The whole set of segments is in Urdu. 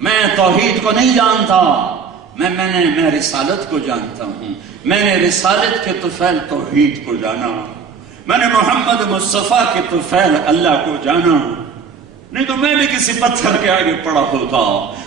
میں توحید کو نہیں جانتا، میں رسالت کو جانتا ہوں۔ میں نے رسالت کے طفیل توحید کو جانا، میں نے محمد مصطفیٰ کے طفیل اللہ کو جانا، نہیں تو میں بھی کسی پتھر کے آگے پڑا ہوتا،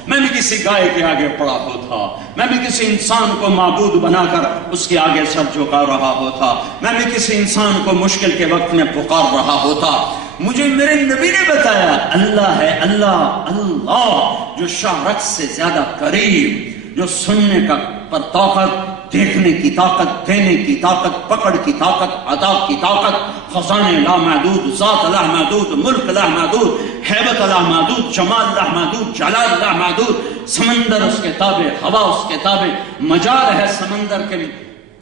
میں بھی کسی گائے کے آگے پڑا ہوتا، میں بھی کسی انسان کو معبود بنا کر اس کے آگے سر جھکا رہا ہوتا، میں بھی کسی انسان کو مشکل کے وقت میں پکار رہا ہوتا۔ مجھے میرے نبی نے بتایا اللہ ہے، اللہ اللہ جو شاہ سے زیادہ قریب، جو سننے کا پر طاقت، دیکھنے کی طاقت، دینے کی طاقت، پکڑ کی طاقت، عطا کی طاقت، خزانے لامحدود، ذات لامحدود، ملک لامحدود، ہیبت لامحدود، جمال لامحدود، جلال لامحدود، سمندر اس کے تابع، ہوا اس کے تابع، مجال ہے سمندر کے،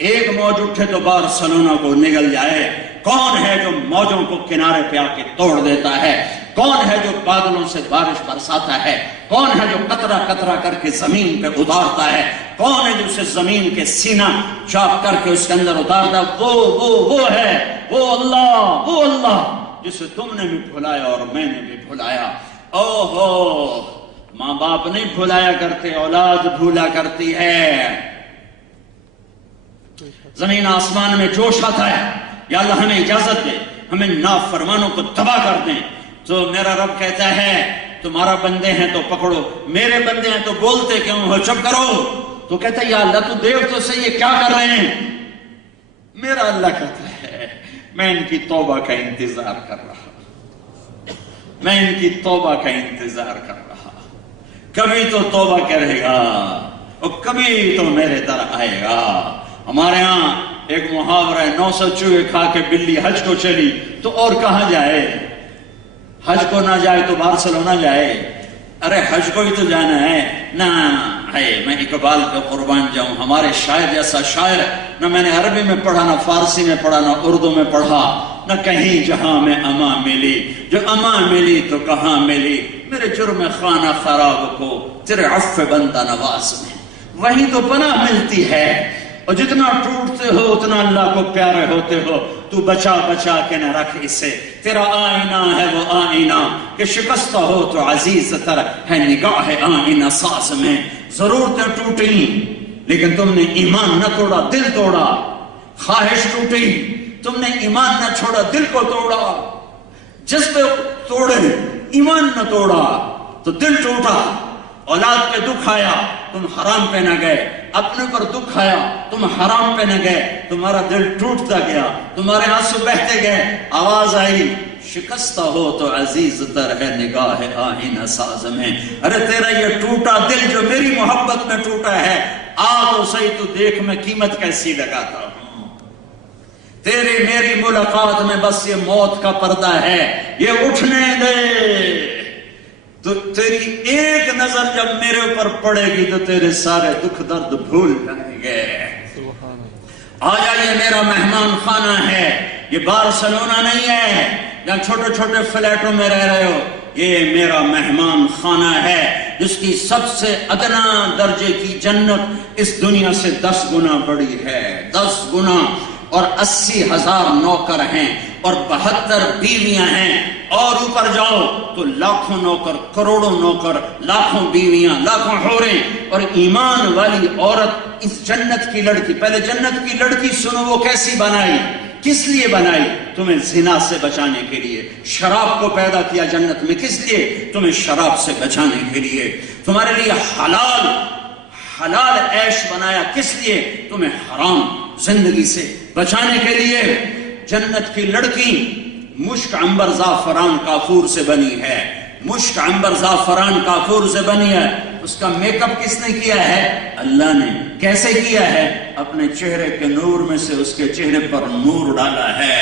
ایک موج اٹھے تو بارسلونا کو نگل جائے۔ کون ہے جو موجوں کو کنارے پہ آ کے توڑ دیتا ہے؟ کون ہے جو بادلوں سے بارش برساتا ہے؟ کون ہے جو قطرہ قطرہ کر کے زمین پہ اتارتا ہے؟ کون ہے جو اسے زمین کے سینہ چاپ کر کے اس کے اندر اتارتا ہے؟ وہ ہے، وہ اللہ جسے تم نے بھی بھلایا اور میں نے بھی بھلایا۔ اوہو، ماں باپ نہیں بھلایا کرتے، اولاد بھولا کرتی ہے۔ زمین آسمان میں جوش آتا ہے، یا اللہ ہمیں اجازت دے ہمیں نافرمانوں کو تباہ کر دیں، تو میرا رب کہتا ہے تمہارا بندے ہیں تو پکڑو، میرے بندے ہیں تو بولتے کیوں ہو، چپ کرو۔ تو کہتا ہے یا اللہ تو دیکھ تو صحیح یہ کیا کر رہے ہیں؟ میرا اللہ کہتا ہے میں ان کی توبہ کا انتظار کر رہا، میں ان کی توبہ کا انتظار کر رہا، کبھی تو توبہ کرے گا اور کبھی تو میرے طرح آئے گا۔ ہمارے ہاں ایک محاورہ ہے، 900 چوہے کھا کے بلی حج کو چلی تو اور کہاں جائے؟ حج کو نہ جائے تو بارسلونا جائے؟ ارے حج کو ہی تو جانا ہے نا۔ میں اقبال پہ قربان جاؤں، ہمارے شاعر جیسا شاعر نہ میں نے عربی میں پڑھا، نہ فارسی میں پڑھا، نہ اردو میں پڑھا، نہ کہیں جہاں میں اما ملی، جو اما ملی تو کہاں ملی، میرے جرم خانہ خراب کو تیرے عفو بندہ نواز میں، وہیں تو پناہ ملتی ہے۔ اور جتنا ٹوٹتے ہو اتنا اللہ کو پیارے ہوتے ہو، تو بچا بچا کے نہ رکھ اسے، تیرا آئینہ ہے وہ آئینہ کہ شکستہ ہو تو عزیز تر ہے نگاہ آئینہ ساز میں۔ ضرورتیں ٹوٹیں لیکن تم نے ایمان نہ توڑا، دل توڑا، خواہش ٹوٹی تم نے ایمان نہ چھوڑا، دل کو توڑا، جذبے توڑے ایمان نہ توڑا تو دل ٹوٹا۔ اولاد پہ دکھ آیا تم حرام پہ نہ گئے، اپنے پر دکھ آیا تم حرام پہ نہ گئے، تمہارا دل ٹوٹتا گیا، تمہارے آنسو بہتے گئے، آواز آئی شکستہ ہو تو عزیز تر ہے نگاہ آئینہ ساز میں۔ ارے تیرا یہ ٹوٹا دل جو میری محبت میں ٹوٹا ہے، آ تو صحیح تو دیکھ میں قیمت کیسی لگاتا ہوں۔ تیری میری ملاقات میں بس یہ موت کا پردہ ہے، یہ اٹھنے دے، تو تیری ایک نظر جب میرے اوپر پڑے گی تو تیرے سارے دکھ درد بھول جائیں گے۔ آجا یہ میرا مہمان خانہ ہے، یہ بارسلونا نہیں ہے جہاں چھوٹے چھوٹے فلیٹوں میں رہ رہے ہو، یہ میرا مہمان خانہ ہے جس کی سب سے ادنا درجے کی جنت اس دنیا سے 10 گنا بڑی ہے، 10 گنا، اور 80,000 نوکر ہیں اور 72 بیویاں ہیں، اور اوپر جاؤ تو لاکھوں نوکر، کروڑوں نوکر، لاکھوں بیویاں، لاکھوں حوریں، اور ایمان والی عورت اس جنت کی لڑکی۔ پہلے جنت کی لڑکی سنو وہ کیسی بنائی، کس لیے بنائی؟ تمہیں زنا سے بچانے کے لیے۔ شراب کو پیدا کیا جنت میں کس لیے؟ تمہیں شراب سے بچانے کے لیے۔ تمہارے لیے حلال عیش بنایا کس لیے؟ تمہیں حرام زندگی سے بچانے کے لیے۔ جنت کی لڑکی مشک عنبر زعفران کافور سے بنی ہے، مشک عنبر زعفران کافور سے بنی ہے۔ اس کا میک اپ کس نے کیا ہے؟ اللہ نے۔ کیسے کیا ہے؟ اپنے چہرے کے نور میں سے اس کے چہرے پر نور ڈالا ہے۔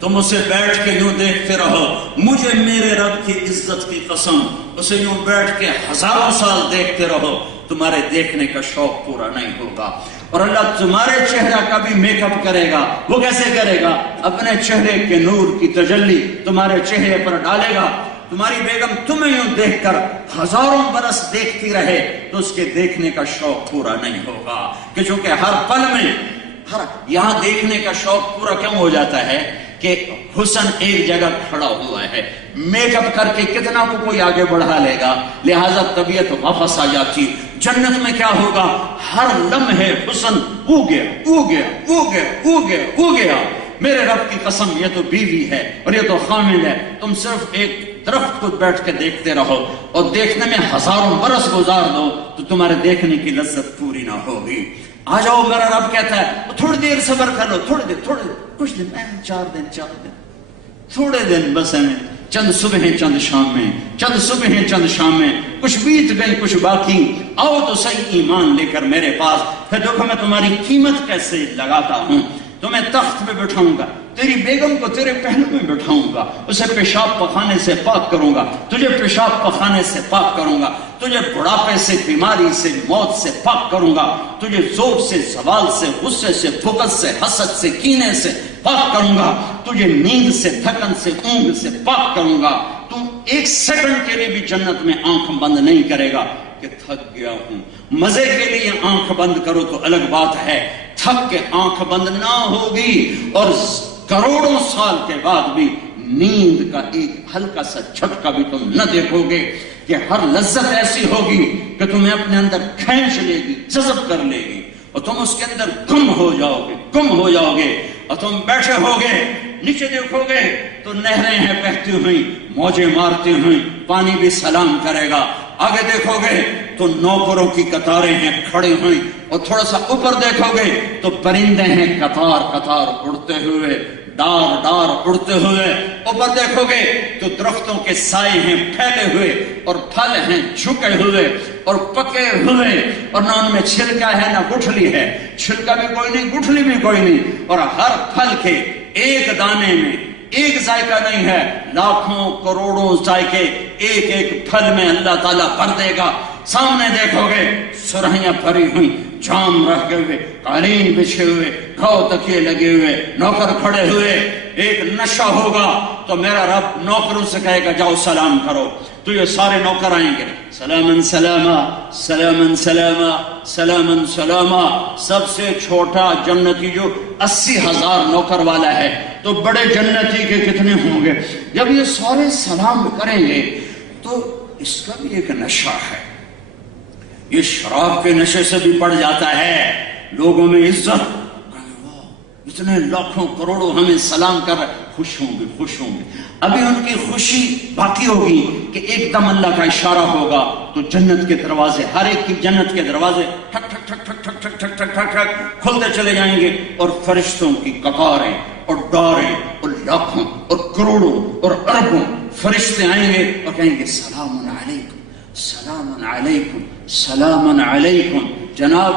تم اسے بیٹھ کے یوں دیکھتے رہو، مجھے میرے رب کی عزت کی قسم اسے یوں بیٹھ کے ہزاروں سال دیکھتے رہو، تمہارے دیکھنے کا شوق پورا نہیں ہوگا۔ اور اللہ تمہارے چہرہ کا بھی میک اپ کرے گا۔ وہ کیسے کرے گا؟ اپنے چہرے کے نور کی تجلی تمہارے چہرے پر ڈالے گا۔ تمہاری بیگم تمہیں یوں دیکھ کر ہزاروں برس دیکھتی رہے تو اس کے دیکھنے کا شوق پورا نہیں ہوگا، کہ چونکہ ہر پل میں یہاں دیکھنے کا شوق پورا کیوں ہو جاتا ہے؟ کہ حسن ایک جگہ کھڑا ہوا ہے، میک اپ کر کے کتنا کو کوئی آگے بڑھا لے گا، لہذا طبیعت واپس آ جاتی۔ جنت میں کیا ہوگا؟ ہر لمحے حسن اگ گیا اگ گیا اگ گیا اگ گیا اگ گیا۔ میرے رب کی قسم، یہ تو بیوی ہے اور یہ تو خامد ہے، تم صرف ایک درخت کو بیٹھ کے دیکھتے رہو اور دیکھنے میں ہزاروں برس گزار دو تو تمہارے دیکھنے کی لذت پوری نہ ہوگی۔ آ جاؤ، میرا رب کہتا ہے تھوڑی دیر صبر کر لو، تھوڑی دیر کچھ دن، 4 دن تھوڑے دن بس ہیں، چند صبح چند شام میں، چند صبح چند شام میں، کچھ بیت گئی کچھ باقی، آؤ تو صحیح ایمان لے کر میرے پاس، پھر دیکھو میں تمہاری قیمت کیسے لگاتا ہوں۔ تمہیں تخت پہ بٹھاؤں گا، تیری بیگم کو تیرے پہلو میں بٹھاؤں گا، اسے پیشاب پخانے سے پاک کروں گا، تجھے پیشاب پخانے سے پاک کروں گا، تجھے بڑھاپے سے، بیماری سے، موت سے پاک کروں گا، تجھے ذوق سے، زوال سے، غصے سے، بغض سے، حسد سے، کینے سے پاک کروں گا، تجھے نیند سے، تھکن سے، اونگ سے پاک کروں گا۔ تو ایک سیکنڈ کے لیے بھی جنت میں آنکھ بند نہیں کرے گا کہ تھک گیا ہوں۔ مزے کے لیے آنکھ بند کرو تو الگ بات ہے، تھک کے آنکھ بند نہ ہوگی، اور کروڑوں سال کے بعد بھی نیند کا ایک ہلکا سا جھٹکا بھی تم نہ دیکھو گے، کہ ہر لذت ایسی ہوگی کہ تمہیں اپنے اندر کھینچ لے گی، جذب کر لے گی، اور تم اس کے اندر گم ہو جاؤ گے، اور تم بیٹھے ہوگے، نیچے دیکھو گے تو نہریں ہیں بہتی ہوئی، موجیں مارتی ہوئی، پانی بھی سلام کرے گا، آگے دیکھو گے تو نوکروں کی قطاریں ہیں کھڑی ہوئی، اور تھوڑا سا اوپر دیکھو گے تو پرندے ہیں قطار قطار اڑتے ہوئے، ڈار ڈار اڑتے ہوئے، اوپر دیکھو گے تو درختوں کے سائے ہیں پھیلے ہوئے، اور پھل ہیں جھکے ہوئے اور پکے ہوئے، اور نہ ان میں چھلکا ہے نہ گٹھلی ہے، چھلکا بھی کوئی نہیں، گٹھلی بھی کوئی نہیں، اور ہر پھل کے ایک دانے میں ایک ذائقہ نہیں ہے، لاکھوں کروڑوں ذائقے ایک ایک پھل میں اللہ تعالیٰ بھر دے گا۔ سامنے دیکھو گے سرہیاں بھری ہوئی، جام رہ گئے ہوئے، قالین بچھے ہوئے، گھاؤ تکیے لگے ہوئے، نوکر کھڑے ہوئے، ایک نشہ ہوگا تو میرا رب نوکروں سے کہے گا جاؤ سلام کرو، تو یہ سارے نوکر آئیں گے، سلامن سلاما سلامن سلاما سلامن سلاما۔ سب سے چھوٹا جنتی جو 80,000 نوکر والا ہے تو بڑے جنتی کے کتنے ہوں گے؟ جب یہ سارے سلام کریں گے تو اس کا بھی ایک نشہ ہے، یہ شراب کے نشے سے بھی پڑ جاتا ہے، لوگوں میں عزت، اتنے لاکھوں کروڑوں ہمیں سلام کر رہے، خوش ہوں گے۔ ابھی ان کی خوشی باقی ہوگی کہ ایک دم اللہ کا اشارہ ہوگا تو جنت کے دروازے، ہر ایک کی جنت کے دروازے ٹھک ٹھک ٹھک ٹھک ٹھک ٹھک ٹھک ٹھک ٹھک کھلتے چلے جائیں گے، اور فرشتوں کی قطاریں اور ڈاریں اور لاکھوں اور کروڑوں اور اربوں فرشتے آئیں گے اور کہیں گے سلام علیکم سلام علیکم سلام علیکم۔ جناب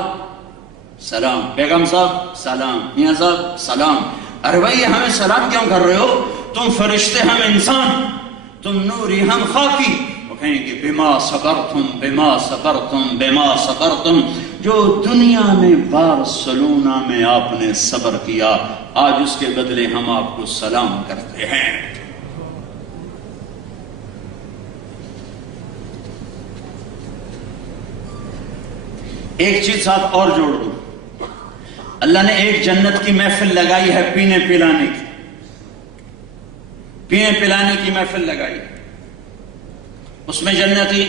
سلام، بیگم صاحب سلام، میاں صاحب سلام۔ ارے بھائی ہمیں سلام کیوں کر رہے ہو؟ تم فرشتے ہم انسان، تم نوری ہم خاکی۔ وہ کہیں گے بما صبرتم بما صبرتم بما صبرتم، جو دنیا میں بارسلونا میں آپ نے صبر کیا، آج اس کے بدلے ہم آپ کو سلام کرتے ہیں۔ ایک چیز ساتھ اور جوڑ دوں، اللہ نے ایک جنت کی محفل لگائی ہے پینے پلانے کی، پینے پلانے کی محفل لگائی، اس میں جنتی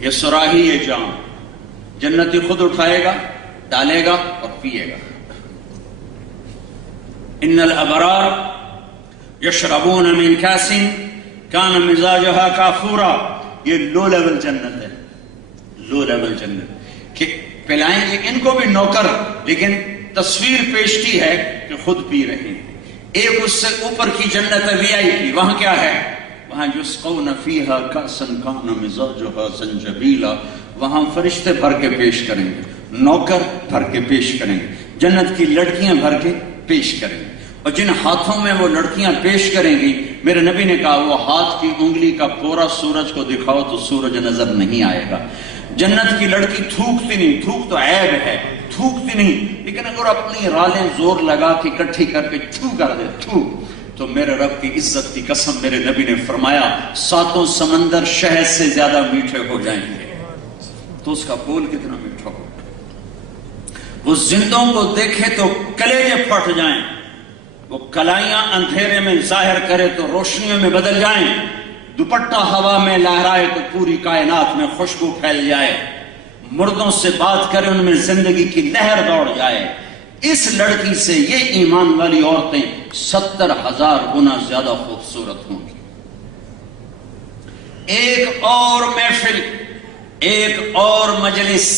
یہ سراہی یہ جام جنتی خود اٹھائے گا، ڈالے گا اور پیے گا۔ ان الابرار یشربون من کاس کان مزاجہا کافورا، یہ لو لیول جنت ہے، لو لیول جنت، کہ پلائیں گے ان کو بھی نوکر، لیکن تصویر پیش کی ہے کہ خود پی رہے ہیں۔ ایک اس سے اوپر کی جنت ہے وی آئی پی، وہاں کیا ہے؟ وہاں یسقون فیہا کأسا کان مزاجہا زنجبیلا، وہاں فرشتے بھر کے پیش کریں گے، نوکر بھر کے پیش کریں گے، جنت کی لڑکیاں بھر کے پیش کریں گے، اور جن ہاتھوں میں وہ لڑکیاں پیش کریں گی، میرے نبی نے کہا وہ ہاتھ کی انگلی کا پورا سورج کو دکھاؤ تو سورج نظر نہیں آئے گا۔ جنت کی لڑکی تھوکتی نہیں، تھوک تو عیب ہے، تھوکتی نہیں، لیکن اگر اپنی رالیں زور لگا کے اکٹھی کر کے تھو کر دے، تھو، تو میرے رب کی عزت کی قسم میرے نبی نے فرمایا 7 سمندر شہد سے زیادہ میٹھے ہو جائیں گے۔ تو اس کا بول کتنا میٹھا ہو، وہ زندوں کو دیکھے تو کلیجے پھٹ جائیں، وہ کلائیاں اندھیرے میں ظاہر کرے تو روشنیوں میں بدل جائیں، دوپٹہ ہوا میں لہرائے تو پوری کائنات میں خوشبو پھیل جائے، مردوں سے بات کرے ان میں زندگی کی لہر دوڑ جائے، اس لڑکی سے یہ ایمان والی عورتیں 70,000 گنا زیادہ خوبصورت ہوں گی۔ ایک اور محفل، ایک اور مجلس،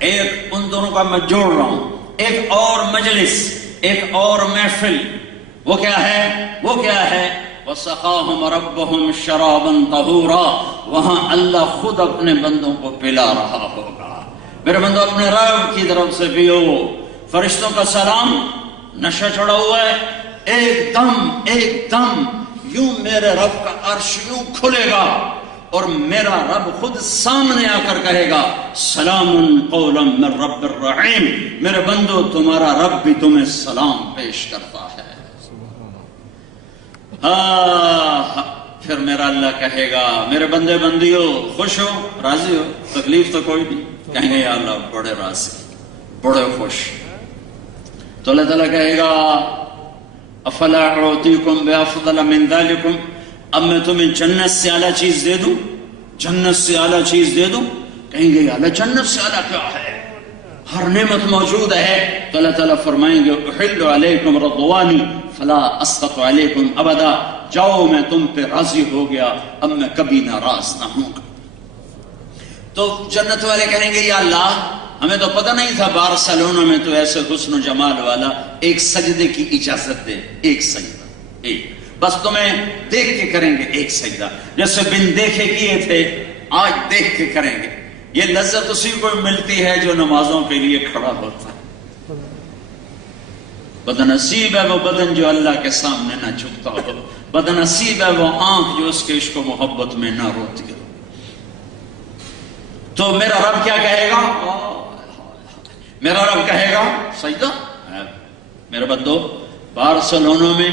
ایک ان دونوں کا میں جوڑ رہا ہوں، ایک اور مجلس، ایک اور محفل، وہ کیا ہے؟ وہ کیا ہے؟ وَسَقَاهُمْ رَبُّهُمْ شَرَابًا طَهُورًا، وہاں اللہ خود اپنے بندوں کو پلا رہا ہوگا۔ میرے بندو اپنے رب کی طرف سے پیو، فرشتوں کا سلام، نشہ چڑھا ہوا ہے، ایک دم یوں میرے رب کا عرش یوں کھلے گا اور میرا رب خود سامنے آ کر کہے گا سلام قولا من رب الرحیم، میرے بندو تمہارا رب بھی تمہیں سلام پیش کرتا ہے۔ پھر میرا اللہ کہے گا میرے بندے بندیو خوش ہو، راضی ہو، تکلیف تو کوئی نہیں؟ کہیں گے یا اللہ بڑے راضی، بڑے خوش۔ تو اللہ تعالیٰ کہے گا افلا اعطیکم بافضل من ذلکم، اب میں تمہیں جنت سے اعلیٰ چیز دے دوں، جنت سے اعلیٰ چیز دے دوں؟ کہیں گے یا اللہ جنت سے اعلیٰ کیا ہے؟ ہر نعمت موجود ہے۔ تو اللہ تعالیٰ فرمائیں گے احل علیکم رضوانی فلا اسخط علیکم ابدا، جاؤ میں تم پہ راضی ہو گیا، اب میں کبھی ناراض نہ ہوں گا۔ تو جنت والے کہیں گے یا اللہ ہمیں تو پتہ نہیں تھا بارسلونا میں تو ایسے حسن و جمال والا، ایک سجدے کی اجازت دے، ایک سجدہ، ایک بس تمہیں دیکھ کے کریں گے ایک سجدہ، جیسے بن دیکھے کیے تھے آج دیکھ کے کریں گے۔ یہ لذت اسی کو ملتی ہے جو نمازوں کے لیے کھڑا ہوتا ہے۔ بدنصیب ہے وہ بدن جو اللہ کے سامنے نہ جھکتا ہو، بدنصیب ہے وہ آنکھ جو اس کے عشق و محبت میں نہ روتی ہو۔ تو میرا رب کیا کہے گا؟ میرا رب کہے گا سجدہ۔ میرے بندو بارسلونا میں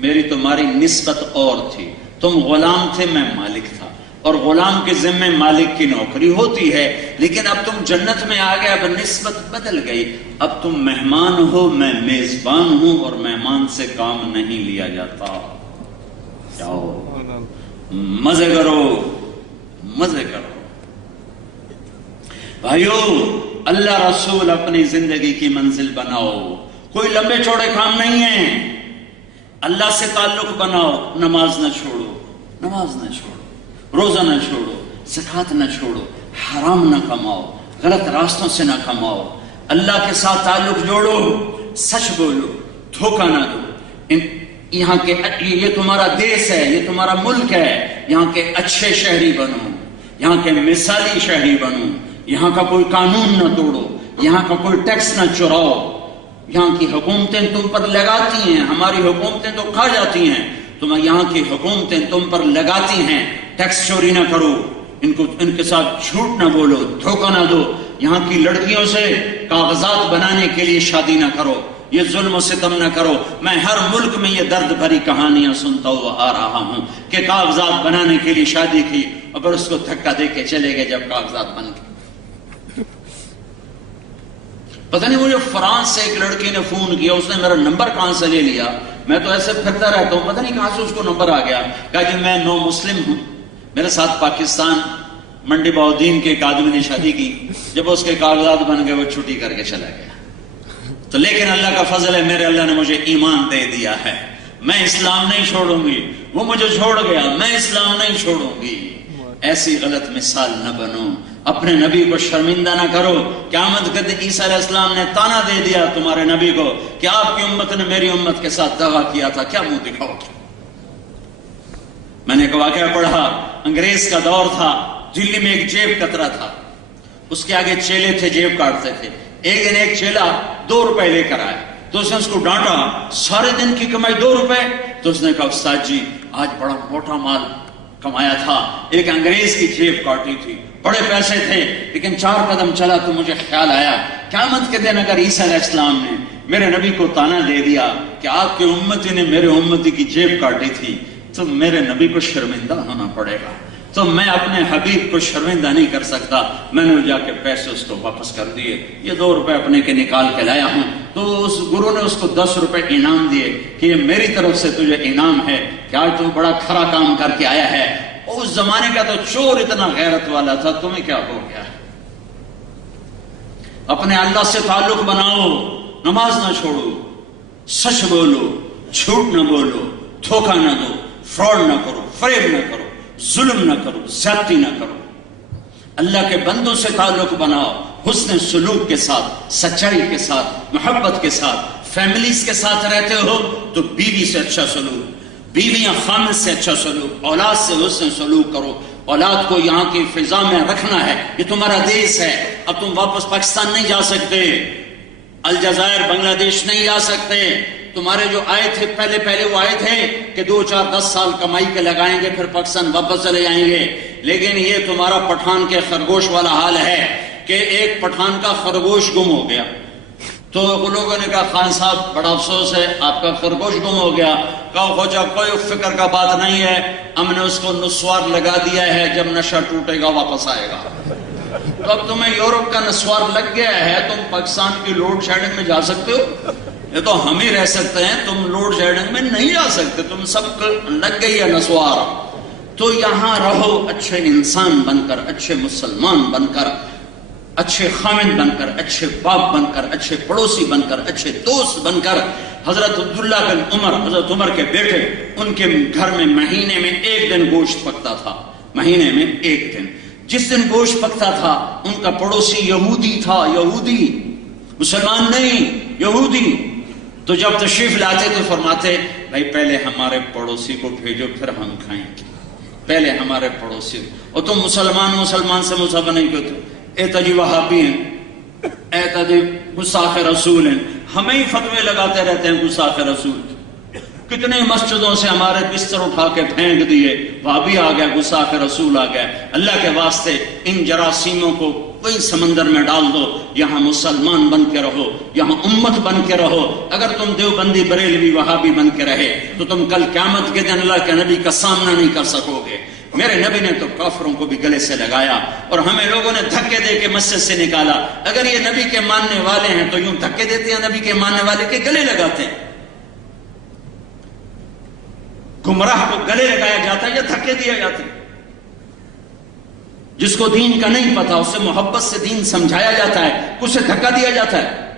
میری تمہاری نسبت اور تھی، تم غلام تھے میں مالک تھا، اور غلام کے ذمے مالک کی نوکری ہوتی ہے، لیکن اب تم جنت میں آ گئے، اب نسبت بدل گئی، اب تم مہمان ہو میں میزبان ہوں، اور مہمان سے کام نہیں لیا جاتا۔ جاؤ مزے کرو، مزے کرو۔ بھائیو اللہ رسول اپنی زندگی کی منزل بناؤ، کوئی لمبے چوڑے کام نہیں ہیں، اللہ سے تعلق بناؤ، نماز نہ چھوڑو، نماز نہ چھوڑو، روزہ نہ چھوڑو، زکوٰۃ نہ چھوڑو، حرام نہ کماؤ، غلط راستوں سے نہ کماؤ، اللہ کے ساتھ تعلق جوڑو، سچ بولو، دھوکہ نہ دو۔ یہاں کے یہ تمہارا دیس ہے، یہ تمہارا ملک ہے، یہاں کے اچھے شہری بنو، یہاں کے مثالی شہری بنو، یہاں کا کوئی قانون نہ توڑو، یہاں کا کوئی ٹیکس نہ چراؤ، یہاں کی حکومتیں تم پر لگاتی ہیں، ہماری حکومتیں تو کھا جاتی ہیں، تم یہاں کی حکومتیں تم پر لگاتی ہیں، ٹیکس چوری نہ کرو، ان کے ساتھ جھوٹ نہ بولو، دھوکہ نہ دو، یہاں کی لڑکیوں سے کاغذات بنانے کے لیے شادی نہ کرو، یہ ظلم و ستم نہ کرو۔ میں ہر ملک میں یہ درد بھری کہانیاں سنتا ہوا آ رہا ہوں کہ کاغذات بنانے کے لیے شادی کی اور پھر اس کو دھکا دے کے چلے گئے جب کاغذات بن گئے۔ پتہ نہیں مجھے فرانس سے ایک لڑکی نے فون کیا، اس نے میرا نمبر کہاں سے لے لیا، میں تو ایسے پھرتا رہتا ہوں، پتہ نہیں کہاں سے اس کو نمبر آ گیا، کہا کہ میں نو مسلم ہوں، میرے ساتھ پاکستان منڈی بہودین کے ایک آدمی نے شادی کی، جب اس کے کاغذات بن گئے وہ چھٹی کر کے چلا گیا۔ تو لیکن اللہ کا فضل ہے، میرے اللہ نے مجھے ایمان دے دیا ہے، میں اسلام نہیں چھوڑوں گی، وہ مجھے چھوڑ گیا، میں اسلام نہیں چھوڑوں گی۔ ایسی غلط مثال نہ بنو، اپنے نبی کو شرمندہ نہ کرو۔ قیامت کے دن عیسیٰ علیہ السلام نے تانا دے دیا تمہارے نبی کو کہ آپ کی امت نے میری امت کے ساتھ دغا کیا تھا، کیا منہ دکھاؤ گے؟ میں نے ایک واقعہ پڑھا، انگریز کا دور تھا، دلی میں ایک جیب کترا تھا، اس کے آگے چیلے تھے جیب کاٹتے تھے، ایک دن ایک چیلا 2 روپے لے کر آئے، تو اس نے اس کو ڈانٹا، سارے دن کی کمائی 2 روپے، تو اس نے کہا استاد جی آج بڑا موٹا مال کمایا تھا، ایک انگریز کی جیب کاٹی تھی، بڑے پیسے تھے، لیکن 4 قدم چلا تو مجھے خیال آیا قیامت کے دن اگر عیسیٰ علیہ السلام نے میرے نبی کو تانا دے دیا کہ آپ کی امتی نے میرے امتی کی جیب کاٹی تھی، تو میرے نبی کو شرمندہ ہونا پڑے گا، تو میں اپنے حبیب کو شرمندہ نہیں کر سکتا، میں نے جا کے پیسے اس کو واپس کر دیے، یہ 2 روپے اپنے کے نکال کے لایا ہوں۔ تو اس گرو نے اس کو 10 روپے انعام دیے کہ یہ میری طرف سے تجھے انعام ہے کہ آج تو بڑا کھرا کام کر کے آیا ہے۔ اس زمانے کا تو چور اتنا غیرت والا تھا، تمہیں کیا ہو گیا؟ اپنے اللہ سے تعلق بناؤ، نماز نہ چھوڑو، سچ بولو، جھوٹ نہ بولو، دھوکہ نہ دو، فراڈ نہ کرو، فریب نہ کرو، ظلم نہ کرو، زیادتی نہ کرو، اللہ کے بندوں سے تعلق بناؤ، حسن سلوک کے ساتھ، سچائی کے ساتھ، محبت کے ساتھ۔ فیملیز کے ساتھ رہتے ہو تو بیوی سے اچھا سلوک، بیویاں خامد سے اچھا سلوک، اولاد سے حسن سلوک کرو۔ اولاد کو یہاں کی فضا میں رکھنا ہے، یہ تمہارا دیش ہے۔ اب تم واپس پاکستان نہیں جا سکتے، الجزائر، بنگلہ دیش نہیں جا سکتے۔ تمہارے جو آئے تھے پہلے وہ آئے تھے کہ 2 4 10 سال کمائی کے لگائیں گے، پھر پاکستان واپس چلے جائیں گے۔ لیکن یہ تمہارا پٹھان کے خرگوش والا حال ہے کہ ایک پٹھان کا خرگوش گم ہو گیا، تو لوگوں نے کہا خان صاحب بڑا افسوس ہے آپ کا خرگوش گم ہو گیا۔ کہا خواجہ کوئی فکر کا بات نہیں ہے، ہم نے اس کو نسوار لگا دیا ہے، جب نشہ ٹوٹے گا واپس آئے گا۔ تو اب تمہیں یورپ کا نسوار لگ گیا ہے، تم پاکستان کی لوڈ شیڈنگ میں جا سکتے ہو؟ یہ تو ہم ہی رہ سکتے ہیں، تم لوڈ شیڈنگ میں نہیں جا سکتے، تم سب کو لگ گئی ہے نسوار۔ تو یہاں رہو اچھے انسان بن کر، اچھے مسلمان بن کر، اچھے خامد بن کر، اچھے باپ بن کر، اچھے پڑوسی بن کر، اچھے دوست بن کر۔ حضرت عبداللہ بن عمر، حضرت عمر کے بیٹے، ان کے گھر میں مہینے میں 1 دن گوشت پکتا تھا، مہینے میں 1 دن۔ جس دن گوشت پکتا تھا ان کا پڑوسی یہودی تھا، یہودی، مسلمان نہیں، یہودی۔ تو جب تشریف لاتے تو فرماتے بھائی پہلے ہمارے پڑوسی کو بھیجو پھر ہم کھائیں گے، پہلے ہمارے پڑوسی۔ اور تم مسلمان سے مصابہ نہیں کرتے، اے تجی وہابی ہیں، اے تجی گستاخ رسول ہیں، ہمیں ہی فتوے لگاتے رہتے ہیں گستاخ رسول۔ کتنے مسجدوں سے ہمارے بستر اٹھا کے پھینک دیے، وہابی آ گیا، گستاخ رسول آ گیا۔ اللہ کے واسطے ان جراثیموں کو وہی سمندر میں ڈال دو، یہاں مسلمان بن کے رہو، یہاں امت بن کے رہو۔ اگر تم دیوبندی، بریلوی، وہابی بن کے رہے تو تم کل قیامت کے دن اللہ کے نبی کا سامنا نہیں کر سکو گے۔ میرے نبی نے تو کافروں کو بھی گلے سے لگایا اور ہمیں لوگوں نے دھکے دے کے مسجد سے نکالا۔ اگر یہ نبی کے ماننے والے ہیں تو یوں دھکے دیتے ہیں، نبی کے ماننے والے کے گلے لگاتے ہیں۔ گمراہ کو گلے لگایا جاتا ہے یا دھکے دیا جاتا ہے؟ جس کو دین کا نہیں پتا اسے محبت سے دین سمجھایا جاتا ہے، اسے دھکا دیا جاتا ہے۔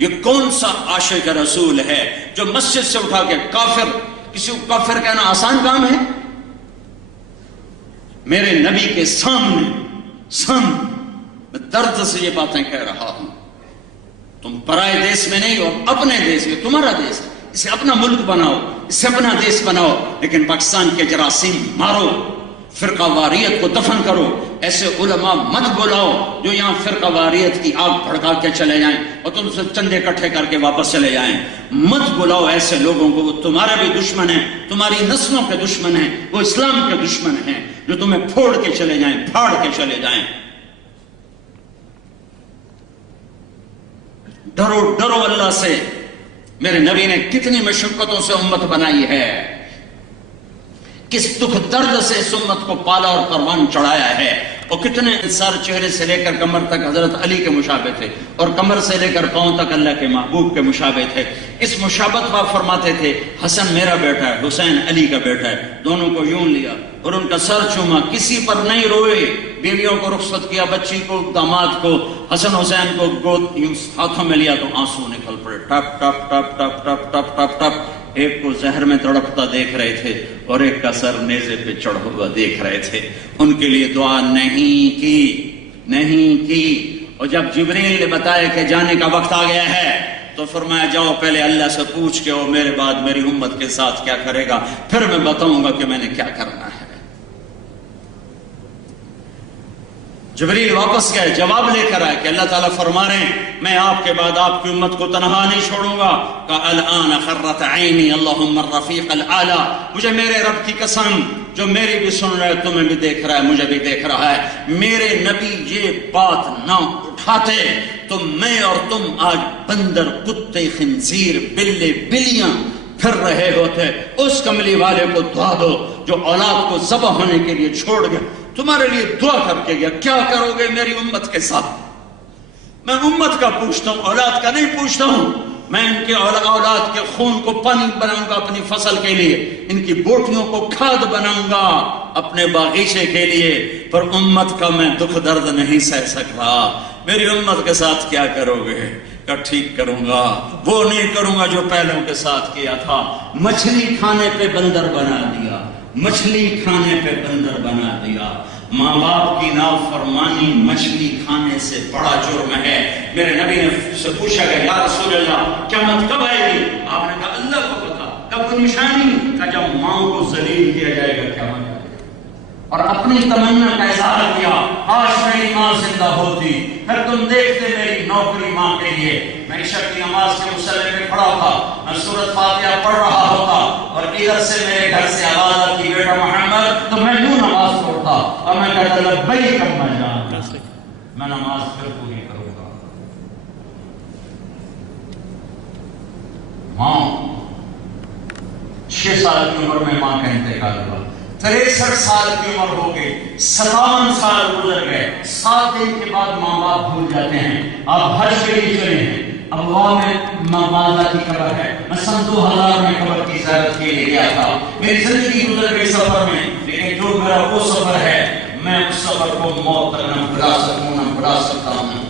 یہ کون سا عاشق رسول ہے جو مسجد سے اٹھا کے کافر، کسی کو کافر کہنا آسان کام ہے؟ میرے نبی کے سامنے میں درد سے یہ باتیں کہہ رہا ہوں۔ تم پرائے دیش میں نہیں اور اپنے دیش میں، تمہارا دیش ہے، اسے اپنا ملک بناؤ، اسے اپنا دیش بناؤ، لیکن پاکستان کے جراثیم مارو، فرقہ واریت کو دفن کرو۔ ایسے علماء مت بلاؤ جو یہاں فرقہ واریت کی آگ بھڑکا کے چلے جائیں اور تم سے چندے اکٹھے کر کے واپس چلے جائیں۔ مت بلاؤ ایسے لوگوں کو، وہ تمہارے بھی دشمن ہیں، تمہاری نسلوں کے دشمن ہیں، وہ اسلام کے دشمن ہیں، جو تمہیں پھوڑ کے چلے جائیں، پھاڑ کے چلے جائیں۔ ڈرو ڈرو اللہ سے۔ میرے نبی نے کتنی مشقتوں سے امت بنائی ہے، کس دکھ درد سے اس امت کو پالا اور پروان چڑھایا ہے، اور کتنے سر چہرے سے لے کر کمر تک حضرت علی کے مشابہ تھے، اور کمر سے لے کر پاؤں تک اللہ کے محبوب کے مشابہ تھے۔ اس مشابہت پر فرماتے تھے حسن میرا بیٹا ہے، حسین علی کا بیٹا ہے، دونوں کو یوں لیا اور ان کا سر چوما، کسی پر نہیں روئے، بیویوں کو رخصت کیا، بچی کو، داماد کو، حسن حسین کو گود یوں ہاتھوں میں لیا تو آنسو نکل پڑے، ٹپ ٹپ ٹپ ٹپ ٹپ ٹپ ٹپ ٹپ۔ ایک کو زہر میں تڑپتا دیکھ رہے تھے اور ایک کا سر نیزے پہ چڑھا ہوا دیکھ رہے تھے۔ ان کے لیے دعا نہیں کی۔ اور جب جبریل نے بتایا کہ جانے کا وقت آ گیا ہے تو فرمایا جاؤ پہلے اللہ سے پوچھ کے اور میرے بعد میری امت کے ساتھ کیا کرے گا، پھر میں بتاؤں گا کہ میں نے کیا کرنا ہے۔ جبریل واپس گئے، جواب لے کر آئے کہ اللہ تعالیٰ فرما رہے ہیں میں آپ کے بعد آپ کی امت کو تنہا نہیں چھوڑوں گا۔ کہا الآن خرت عینی اللہم الرفیق الاعلی، مجھے میرے رب کی قسم جو میری بھی سن رہا ہے، تمہیں بھی دیکھ رہا ہے، مجھے بھی دیکھ رہا ہے، میرے نبی یہ بات نہ اٹھاتے تو میں اور تم آج بندر، کتے، خنزیر، بلے، بلیاں، پھر رہے ہوتے، اس کملی والے کو دعا دو جو اولاد کو ذبح ہونے کے لیے چھوڑ گیا، تمہارے لیے دعا کر کے گیا، کیا کرو گے میری امت کے ساتھ؟ میں امت کا پوچھتا ہوں، اولاد کا نہیں پوچھتا ہوں۔ میں ان کے اولاد کے خون کو پانی بناؤں گا اپنی فصل کے لیے، ان کی بوٹیوں کو کھاد بناؤں گا اپنے باغیچے کے لیے، پر امت کا میں دکھ درد نہیں سہ سکتا۔ میری امت کے ساتھ کیا کرو گے؟ کہ ٹھیک کروں گا، وہ نہیں کروں گا جو پہلوں کے ساتھ کیا تھا۔ مچھلی کھانے پہ بندر بنا دیا، مچھلی کھانے پہ بندر بنا دیا۔ ماں باپ کی نافرمانی مچھلی کھانے سے بڑا جرم ہے۔ میرے نبی نے سے پوچھا گیا، یا رسول اللہ قیامت کب آئے گی؟ آپ نے کہا اللہ کو پتا۔ کب نشانی؟ کہ جب ماں کو ذلیل کیا جائے گا قیامت۔ اور اپنی تمنا کا اظہار کیا، کاش میری ماں زندہ ہوتی، پھر تم دیکھتے میری نوکری ماں کے لیے۔ میں عشاء کی نماز کے مصلی پہ کھڑا تھا، میں سورۃ فاتحہ پڑھ رہا ہوتا اور ادھر سے میرے گھر سے آواز آتی بیٹا محمد، تو میں یوں نماز پڑھتا اور میں کہتا لبیک اما جان، میں نماز پھر پوری کروں گا۔ ماں 6 سال کی عمر میں ماں کا انتقال ہوا، 63 سال کی عمر ہو گئی، 57 سال گزر گئے، 7 دن کے بعد ماں باپ بھول جاتے ہیں۔ آپ حج کے لیے چلے ہیں، اب وہاں میں ماں کی قبر ہے، میں سن 2000 میں قبر کی زیارت کے لیے گیا تھا۔ میری زندگی گزر گئی سفر میں، لیکن جو میرا وہ سفر ہے میں اس سفر کو موت تک نہ بھلا سکوں، نہ بھلا سکتا ہوں۔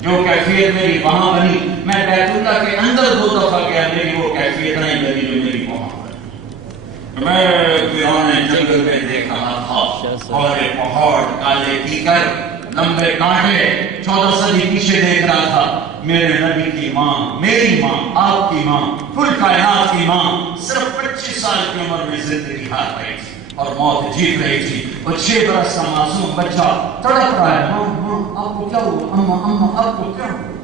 جو کیفیت میری وہاں بنی، میں بیت اللہ کے اندر 2 دفعہ گیا، میری وہ کیفیت نہیں بنی جو میری وہاں بنی۔ میں پیرانے جنگل میں دیکھ رہا تھا اور ایک پہاڑ، کالے کیکر، لمبے کانٹے، 14 صدی پیچھے دیکھ رہا تھا۔ میرے نبی کی ماں، میری ماں، آپ کی ماں، کل کائنات کی ماں صرف 25 سال کی عمر میں زندگی ہار رہی تھی اور موت جیت رہی تھی، اور 6 برس کا معصوم بچہ تڑپ رہا ہے، ماں ماں آپ کو کیا ہوا، اماں اماں آپ کو کیا ہوا،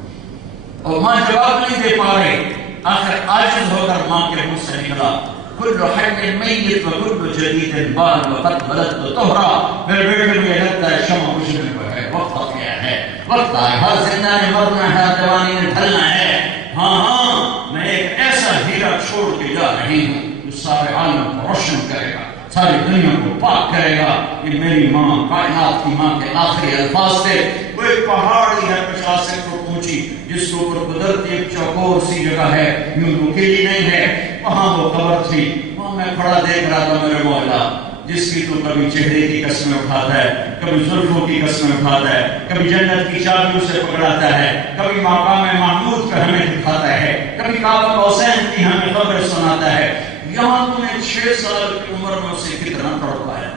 اور ماں جواب نہیں دے پا رہی۔ آخر عاجز ہو کر ماں کے منہ سے نکلا، کل حی میت وکل جدید بال وقد بلدت طہرا۔ میرے بیٹے مجھے لگتا ہے شمع بجھنے کو ہے، وقت آ گیا ہے، وقت آئے، ہر زندہ نے مرنا ہے، جوانی نے ڈھلنا ہے۔ ہاں ہاں میں ایک ایسا ہیرا چھوڑ کے جا رہی ہوں جو سارے عالم کو روشن کرے گا، ساری دنیا کو پاک کرے گا۔ یہ میری ماں، کائنات کی ماں کے آخری الفاظ تھے۔ وہ ایک پہاڑی ہے 50 فٹ اونچی، جس کے اوپر قدرتی ایک چوکور سی جگہ ہے، یوں نکیلی نہیں ہے، وہاں وہ قبر تھی۔ وہاں میں کھڑا دیکھ رہا تھا میرے مولا، جس کی تو کبھی چہرے کی قسمیں اٹھاتا ہے، کبھی زلفوں کی قسمیں اٹھاتا ہے، کبھی جنت کی چابیوں سے پکڑاتا ہے، کبھی مقام محمود کا ہمیں دکھاتا ہے، کبھی قاب قوسین کی ہمیں خبر سناتا ہے۔ یہاں تو نے 6 سال کی عمر میں اسے کتنا تڑپایا،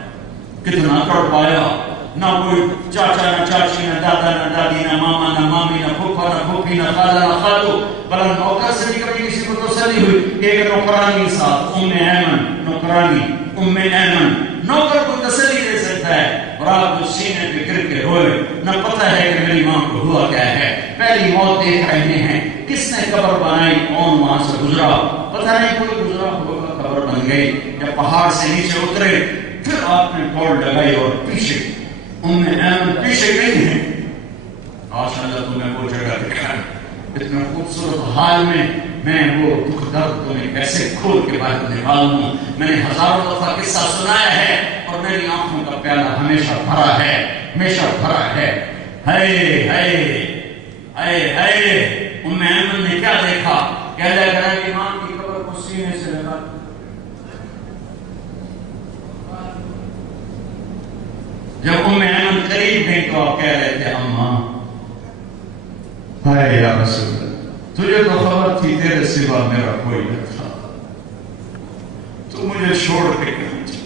کتنا تڑپایا۔ نہ کوئی چاچا، نہ چاچی، نہ دادا، نہ دادی، نہ ماما، نہ مامی، نہ پھوپھا، نہ پھوپھی، نہ خالہ، نہ خالو، بلکہ نوکر سے بھی کبھی کسی کو تسلی ہوئی۔ ایک نوکرانی ساتھ، ام ایمن، نوکرانی ام ایمن، نوکر کو تسلی دے سکتا ہے، اور آپ کو سینے پہ گر کے روئے، نہ پتہ ہے کہ میری ماں کو ہوا کیا ہے، پہلی موت دیکھ رہے ہیں، کس نے قبر بنائی، کون وہاں سے گزرا، پتہ نہیں کوئی گزرا ہوگا، قبر بن گئی۔ جب پہاڑ سے نیچے اترے، پھر آپ نے دوڑ لگائی اور پیچھے ام ایمن پیچھے گئی ہیں۔ آج اللہ تمہیں وہ جگہ دکھائے، اتنا خوبصورت حال میں وہ دکھ درد تمہیں کیسے کھول کے باہر نکالوں۔ میں نے ہزاروں دفعہ قصہ سنایا ہے اور میری آنکھوں کا پیالہ ہمیشہ بھرا ہے، ہمیشہ بھرا ہے۔ ہائے ہائے ہائے ہائے، ام ایمن نے کیا دیکھا کہ اللہ تعالیٰ کی ماں کی قبر کو سینے سے لگا، جب ام ایمن قریب گئی تو آپ کہہ رہے تھے اماں، ہائے یا رسول اللہ، تجھے تو خبر تھی تیرے سوا میرا کوئی نہ تھا، تو مجھے چھوڑ کے کہاں چلا،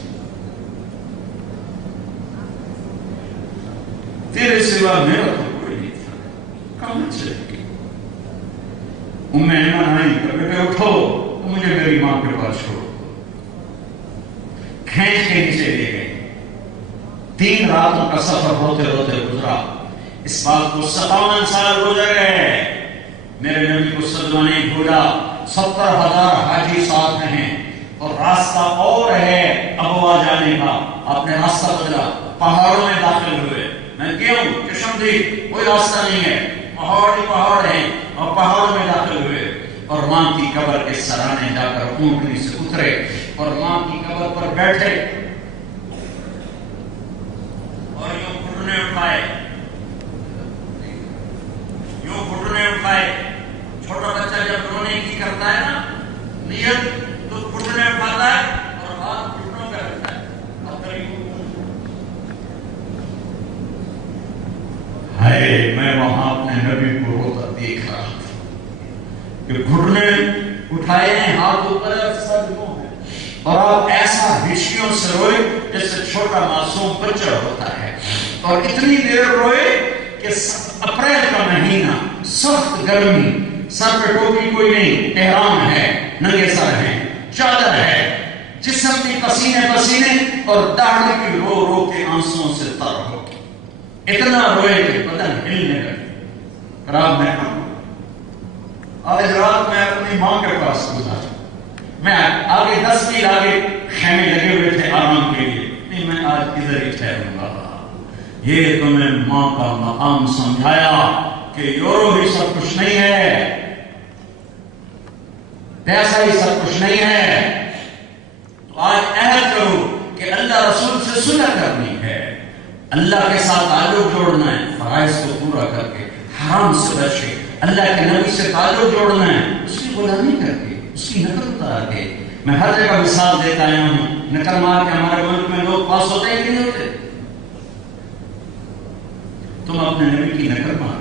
تیرے سوا میرا تو کوئی نہیں تھا، کہاں چلے گی؟ ام ایمن آئی کہ بیٹے اٹھو، تو مجھے میری ماں کے پاس چھوڑو، کھینچ کے نیچے لے گئے۔ 3 راتوں کا سفر ہوتے ہوتے گزرا، اس بات کو 57 سال گزر گئے، میرے نبی کو صدمہ نہیں بھولا۔ 70,000 حاجی ساتھ ہیں اور راستہ اور ہے ابوا جانے کا، آپ نے راستہ بدلا، پہاڑوں میں داخل ہوئے۔ میں کیوں چشمدید کوئی راستہ نہیں ہے، پہاڑ ہی پہاڑ ہیں اور پہاڑوں میں داخل ہوئے۔ اور ماں کی قبر کے سرانے جا کر اونٹنی سے اترے اور ماں کی قبر پر بیٹھے اور یوں گھٹنے اٹھائے، یوں گھٹنے اٹھائے. چھوٹا بچہ جب رونے کی کرتا ہے نا نیت تو گھٹنے اٹھاتا ہے اور ہاتھ گھٹنوں پہ رکھتا ہے. ہائے میں وہاں اپنے نبی کو روتا دیکھ رہا تھا کہ گھٹنے اٹھائے ہیں، ہاتھ اوپر ہے، سر یوں ہے، اور آپ ایسا ہچکیوں سے روئے جیسے چھوٹا معصوم بچہ ہوتا ہے. اور اتنی دیر روئے کہ اپریل کا مہینہ، سخت گرمی، سر پہ ٹوپی کوئی نہیں، احرام ہے، ننگے سر ہیں، چادر ہے، جسم کی پسینے پسینے اور داڑھی کی رو رو کے آنسوؤں سے تر ہو. اتنا روئے کہ بدن ہلنے لگے. رات میں آج رات میں اپنی ماں کے پاس گزارا. میں آگے 10 میل آگے خیمے لگے ہوئے تھے آرام کے لیے. نہیں میں آج ادھر ہی ٹھہروں گا. یہ تمہیں ماں کا مقام سمجھایا کہ یورو ہی سب کچھ نہیں ہے، پیسہ ہی سب کچھ نہیں ہے. تو آج عہد کرو کہ اللہ رسول سے صلح کرنی ہے، اللہ کے ساتھ تعلق جوڑنا ہے، فرائض کو پورا کر کے، حرام سے بچ کے، اللہ کے نبی سے تعلق جوڑنا ہے، اس کی غلامی کر کے، اس کی نقل اتار کے. میں ہر جگہ مثال دیتا آیا ہوں، نقل مار کے ہمارے ملک میں لوگ پاس ہوتے ہیں کہ نہیں ہوتے؟ تم اپنے نبی کی نقل مار،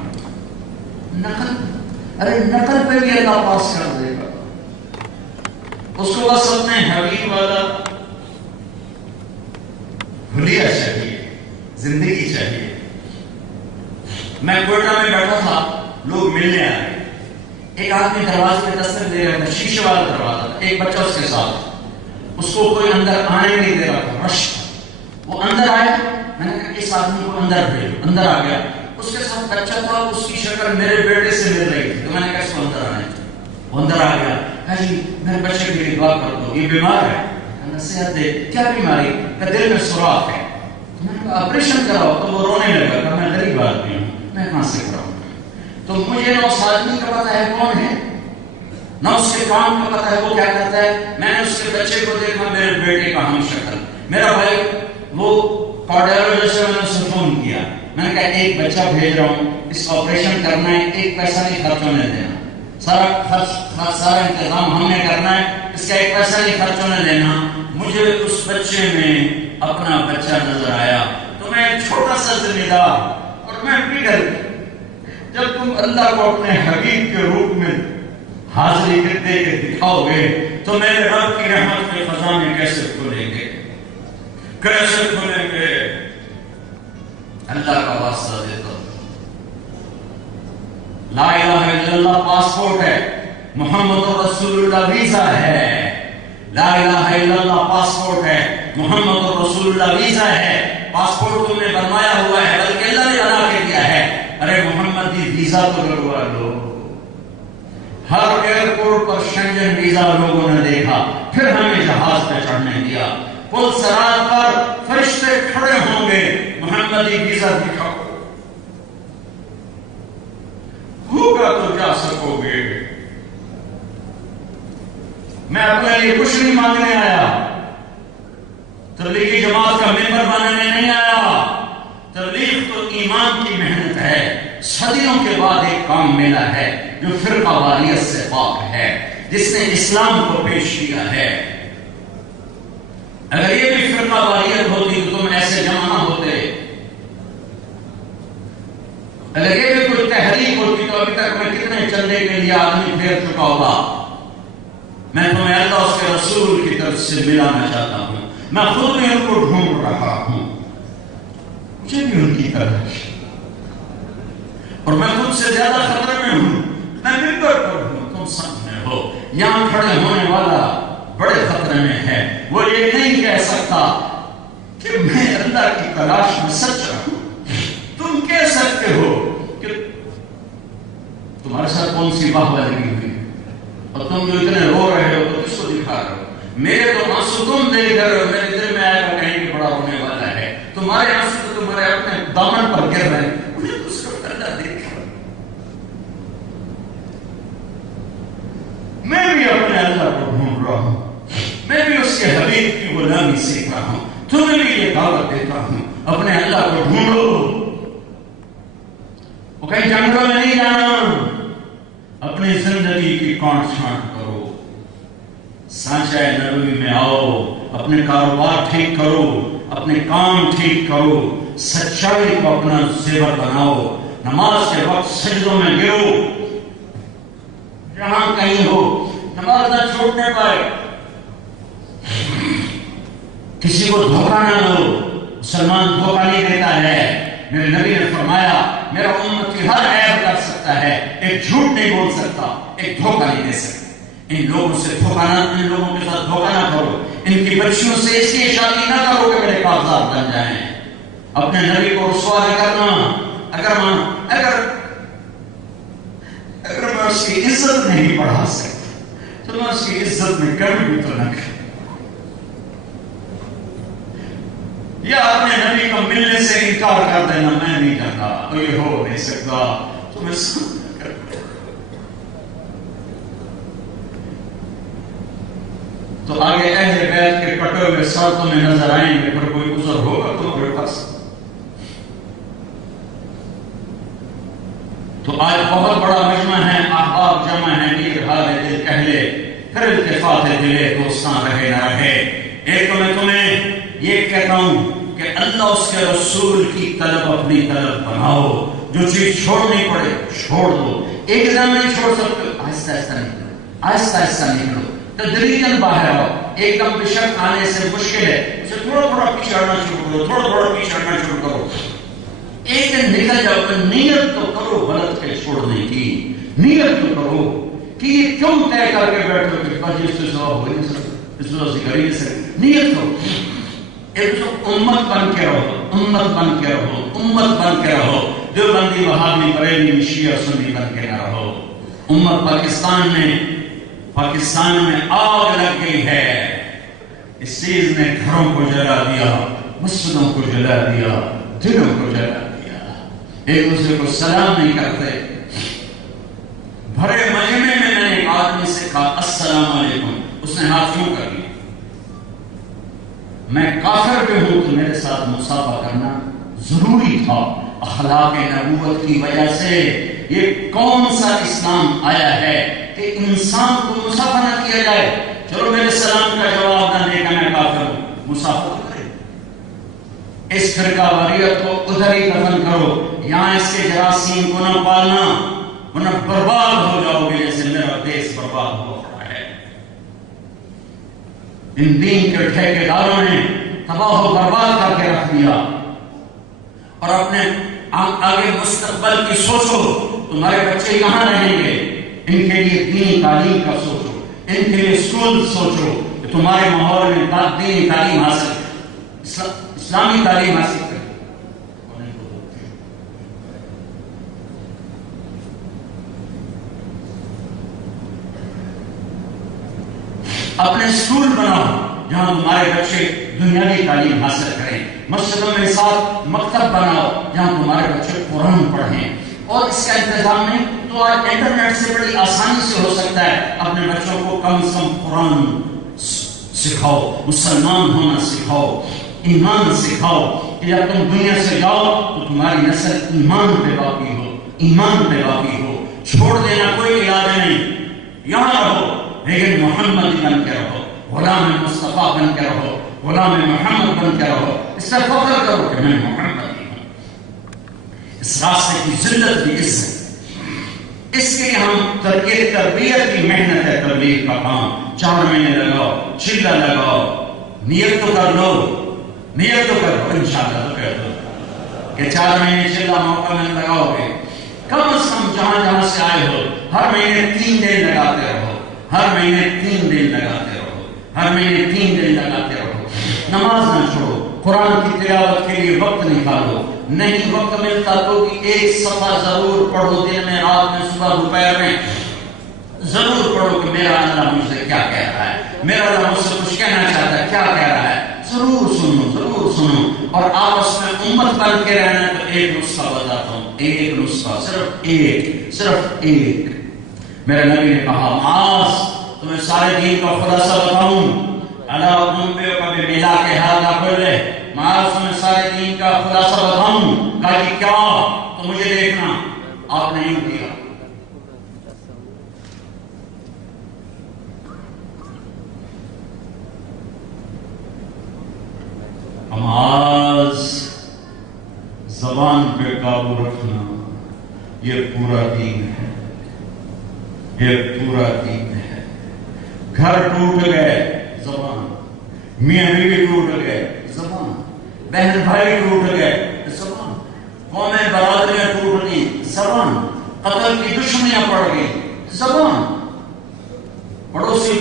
نقل، ارے نقل پہ بھی اللہ پاس کر دے گا. اس کو بس اپنے حبیب والا حلیہ چاہیے، زندگی چاہیے. میں کوئٹہ میں بیٹھا تھا، لوگ ملنے آئے. ایک آدمی دروازے پہ دستک دے رہا تھا، شیشے والا دروازہ تھا، ایک بچہ اس کے ساتھ. اس کو کوئی اندر آنے نہیں دے رہا تھا، رش. وہ اندر آیا، میں نے کہا اس آدمی کو اندر بھیجو. اندر آ گیا، اس کے ساتھ بچہ تھا، اس کی شکل میرے بیٹے سے مل رہی تھی. تو میں نے کہا اس کو اندر آنے. وہ اندر آ گیا، کہا جی میرے بچے کے لیے دعا کر دو، یہ بیمار ہے. نصیحت دے. کیا بیماری؟ کہ دل میں سوراخ ہے. میں نے کہا آپریشن کراؤ. تو وہ رونے لگا کہ میں غریب آدمی ہوں، میں کہاں سے کراؤں. تو مجھے نہ اس آدمی کا پتا ہے کون ہے، نہ اس کے کام کا پتا ہے وہ کیا کرتا ہے. میں نے اس کے بچے کو دیکھا، میرے بیٹے کا ہم شکل. میرا بھائی وہ کارڈیالوجسٹ سے میں نے اسے فون کیا. میں نے کہا ایک بچہ بھیج رہا ہوں، اس کا آپریشن کرنا ہے، ایک پیسہ نہیں خرچ ہونے دینا، سارا انتظام ہم نے کرنا ہے، اس کا ایک پیسہ نہیں خرچ ہونے دینا. مجھے اس بچے میں اپنا بچہ نظر آیا. تو میں ایک چھوٹا سا ذمہ دار، اور میں پگھل. جب تم اللہ کو اپنے حبیب کے روپ میں حاضری دے کے دکھاؤ گے تو میرے رب کی رحمت کے خزانے کیسے کھولیں گے، کیسے کھولیں گے. اللہ کا واسطہ دیتا ہوں، لا الہ الا اللہ پاسپورٹ ہے، محمد رسول اللہ ویزا ہے. لا الہ الا اللہ پاسپورٹ ہے، محمد رسول اللہ ویزا ہے. پاسپورٹ تم نے بنوایا ہوا ہے، بلکہ اللہ نے بنا کے دیا ہے. ارے محمدی ویزا تو لگوا لو. ہر ایئرپورٹ پر شنجن ویزا لوگوں نے دیکھا، پھر ہمیں جہاز پہ چڑھنے دیا. پل سرات پر فرشتے کھڑے ہوں گے، محمدی ویزا دکھاؤ، ہوگا تو جا سکو گے. میں اپنے لیے کچھ نہیں مانگنے آیا، تبلیغی جماعت کا ممبر بنانے نہیں آیا. تبلیغ تو ایمان کی محنت ہے. صدیوں کے بعد ایک کام ملا ہے جو فرقہ واریت سے پاک ہے، جس نے اسلام کو پیش کیا ہے. اگر یہ بھی فرقہ واریت ہوتی تو تم ایسے جمع نہ ہوتے. اگر یہ بھی کوئی تحریک ہوتی تو ابھی تک میں کتنے چندے کے لیے آدمی پھیر چکا ہوگا. میں تمہیں اللہ اس کے رسول کی طرف سے ملانا چاہتا ہوں. میں خود بھی ان کو ڈھونڈ رہا ہوں، مجھے بھی ان کی تلاش، اور میں خود سے زیادہ خطرے میں ہوں. میں ممبر پر ہوں، تم سب میں ہو. یہاں کھڑے ہونے والا بڑے خطرے میں ہے. وہ یہ نہیں کہہ سکتا کہ میں اللہ کی تلاش میں سچا ہوں. تم کہہ سکتے ہو کہ تمہارے ساتھ کون سی باہوہ لگی ہوئی، اور تم جو اتنے رو رہے ہو تو کس کو دکھا رہے ہو. میرے تو آنسو تم دیکھ رہے ہو، میرے دل میں آئے گا کہیں کہ بڑا ہونے والا ہے. تمہارے آنسو تو تمہارے اپنے دامن پر گر رہے ہیں، مجھے تو صرف اللہ دیکھ رہا. حبیب کی غلامی سیکھ رہا ہوں. تمہیں بھی یہ دعوت دیتا ہوں اپنے اللہ کو ڈھونڈو. وہ کہیں جنگلوں میں نہیں جانا, اپنی زندگی کی کانٹ چھانٹ کرو, سانچہ نبوی میں آؤ, اپنے کاروبار ٹھیک کرو, اپنے کام ٹھیک کرو, سچائی کو اپنا زیور بناؤ, نماز کے وقت سجدوں میں گرو, جہاں کہیں ہو نماز نہ چھوڑنے پائے, کسی کو دھوکہ نہ دو. مسلمان دھوکہ نہیں دیتا ہے. میرے نبی نے فرمایا میرا امتی ہر عیب کر سکتا ہے, ایک جھوٹ نہیں بول سکتا, ایک دھوکہ نہیں دے سکتا. ان لوگوں سے دھوکہ نہ, ان لوگوں کے ساتھ دھوکہ نہ کرو. ان کی بچیوں سے اس لیے شادی نہ کرو کہ میرے کاغذات بن جائیں. اپنے نبی کو رسوا نہ کرنا. اگر میں اس کی عزت نہیں بڑھا سکتا تو میں اس کی عزت میں کمی بھی تو نہ کروں. یا اپنے نبی کو ملنے سے انکار کر دینا, میں نہیں کرتا, تو یہ ہو نہیں سکتا, تو میں سن کر. تو آگے اہل بیت کے کٹے ہوئے سر تمہیں نظر آئیں گے, پر کوئی عذر ہوگا تمہارے پاس. تو آج بہت بڑا مجمع ہے, احباب جمع ہے, نیر حال دل کہلے, پھر التفات دلے دوستاں رہے نہ رہے. ایک تو میں تمہیں یہ کہتا ہوں کہ اللہ اس کے رسول کی طلب اپنی طلب بناؤ. جو چیز چھوڑنی پڑے چھوڑ دو. ایک دم نہیں چھوڑ سکتے, آہستہ آہستہ نکلو, آہستہ آہستہ نکلو, تدریجاً باہر آؤ. ایک دم بشک آنے سے مشکل ہے, اسے تھوڑا تھوڑا پیچھے ہٹنا شروع کرو, تھوڑا تھوڑا پیچھے ہٹنا شروع کرو. ایک دن نکل جاؤ, پر نیت تو کرو غلط کے چھوڑنے کی. نیت تو کرو کہ یہ کیوں طے کر کے بیٹھو کہ بس اس سے ثواب ہو نہیں سکتا, اس وجہ سے کر ہی نہیں سکتے. نیت کرو, ایک امت بن کے رہو, امت بن کے رہو, امت بن کے رہو. دیوبندی وہابی بریلوی شیعہ سنی بن کے نہ رہو. امت پاکستان میں آگ لگ گئی ہے. اس چیز نے گھروں کو جلا دیا, مسجدوں کو جلا دیا, دلوں کو جلا دیا. ایک دوسرے کو سلام نہیں کرتے. بھرے مجمع میں نے ایک آدمی سے کہا السلام علیکم, اس نے ہاتھ کیوں کر لیا. میں کافر بھی ہوں تو میرے ساتھ مصافحہ کرنا ضروری تھا. اخلاق نبوت کی وجہ سے یہ کون سا اسلام آیا ہے کہ انسان کو مصافحہ نہ کیا جائے. چلو میرے سلام کا جواب نہ دے کہ میں کافر ہوں, مصافحہ تو کرے. اس فرقہ واریت کو ادھر ہی دفن کرو, یہاں اس کے جراثیم کو نہ پالنا, ورنہ برباد ہو جاؤ گے جیسے میرا دیش برباد ہو رہا ہے. ان دین کے ٹھیکیداروں نے تباہ و برباد کر کے رکھ دیا. اور اپنے آگے مستقبل کی سوچو, تمہارے بچے کہاں رہیں گے, ان کے لیے دینی تعلیم کا سوچو, ان کے لیے اسکول سوچو کہ تمہارے ماحول میں دینی تعلیم حاصل, اسلامی تعلیم حاصل کریں. اپنے اسکول بناؤ جہاں تمہارے بچے دنیاوی تعلیم حاصل کریں. مسجدوں میں ساتھ مکتب بناؤ جہاں تمہارے بچے قرآن پڑھیں. اور اس کا انتظام نہیں تو آج انٹرنیٹ سے بڑی آسانی سے ہو سکتا ہے. اپنے بچوں کو کم از کم قرآن سکھاؤ, مسلمان ہونا سکھاؤ, ایمان سکھاؤ کہ جب تم دنیا سے جاؤ تو تمہاری نسل ایمان پہ باقی ہو, ایمان پہ باقی ہو. چھوڑ دینا کوئی علاج نہیں, یہاں رہو لیکن محمد بن کے رہو, غلام مصطفیٰ بن کے رہو, غلام محمد بن کے رہو. اس سے فخر کرو کہ میں محمد ہی ہوں. اس راستے کی ذلت کی عزت, اس کے لیے ہم تربیت کی محنت ہے. تبلیغ کا کام 4 مہینے لگاؤ, چلہ لگاؤ, نیت تو کر لو, نیت تو کرو, انشاءاللہ تو کر دو کہ 4 مہینے چلہ موقع میں لگاؤ گے. کم از کم جہاں جہاں سے آئے ہو ہر مہینے 3 دن لگاتے رہو, ہر مہینے 3 دن لگاتے رہو, ہر مہینے 3 دن لگاتے رہو. نماز نہ چھوڑو, قرآن کی تلاوت کے لیے وقت نکالو. نہیں وقت ملتا تو بھی 1 صفحہ ضرور پڑھو, دن میں, رات میں, صبح دوپہر میں ضرور پڑھو کہ میرا اللہ مجھ سے کیا کہہ رہا ہے, میرا اللہ مجھ سے کچھ کہنا چاہتا ہے, کیا کہہ رہا ہے. ضرور سنو, ضرور سنو. اور آپس میں امت بن کے رہنا. تو ایک نسخہ بتاتا ہوں, ایک نسخہ, صرف ایک. میرے نبی نے کہا معاذ تمہیں سارے دین کا خلاصہ بتاؤں, الا انبئک بملاک ھذا کلہ، معاذ میں سارے دین کا خلاصہ بتاؤں؟ کہا کہ کیا؟ تو مجھے دیکھنا. آپ نے یوں کیا. معاذ زبان پہ قابو رکھنا یہ پورا دین ہے، یہ پورا دین ہے. گھر ٹوٹ گئے زبان، میاں بیوی ٹوٹ گئے زبان، بہن بھائی ٹوٹ گئے زبان، قومیں برادریاں ٹوٹ گئی زبان، قتل کی دشمنیاں پڑ گئی زبان، پڑوسی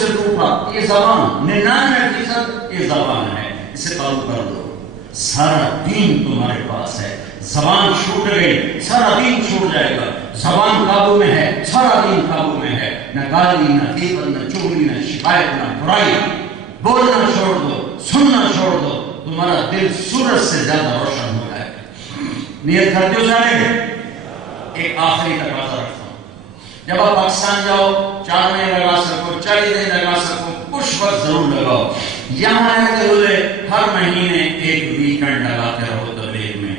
سے ٹوٹا یہ زبان، 99% یہ زبان ہے. اسے قابو کر دو، سارا دین تمہارے پاس ہے. زبان چھوٹ گئی سارا دین چھوٹ جائے گا. زبان قابو میں ہے سارا دین قابو میں ہے. نہ گالی، نہ غیبت، نہ چغلی، نہ شکایت، نہ برائی. بولنا چھوڑ دو، سننا چھوڑ دو، تمہارا دل سورج سے زیادہ روشن ہو جائے گا. نیت کرتے ہو سارے؟ ایک آخری تقاضا رکھتا ہوں. جب آپ پاکستان جاؤ 4 مہینے لگا سکو، 40 دن لگا سکو، کچھ وقت ضرور لگاؤ. یہاں رہتے ہوئے ہر مہینے ایک ویکنڈ لگاتے رہو تبلیغ میں.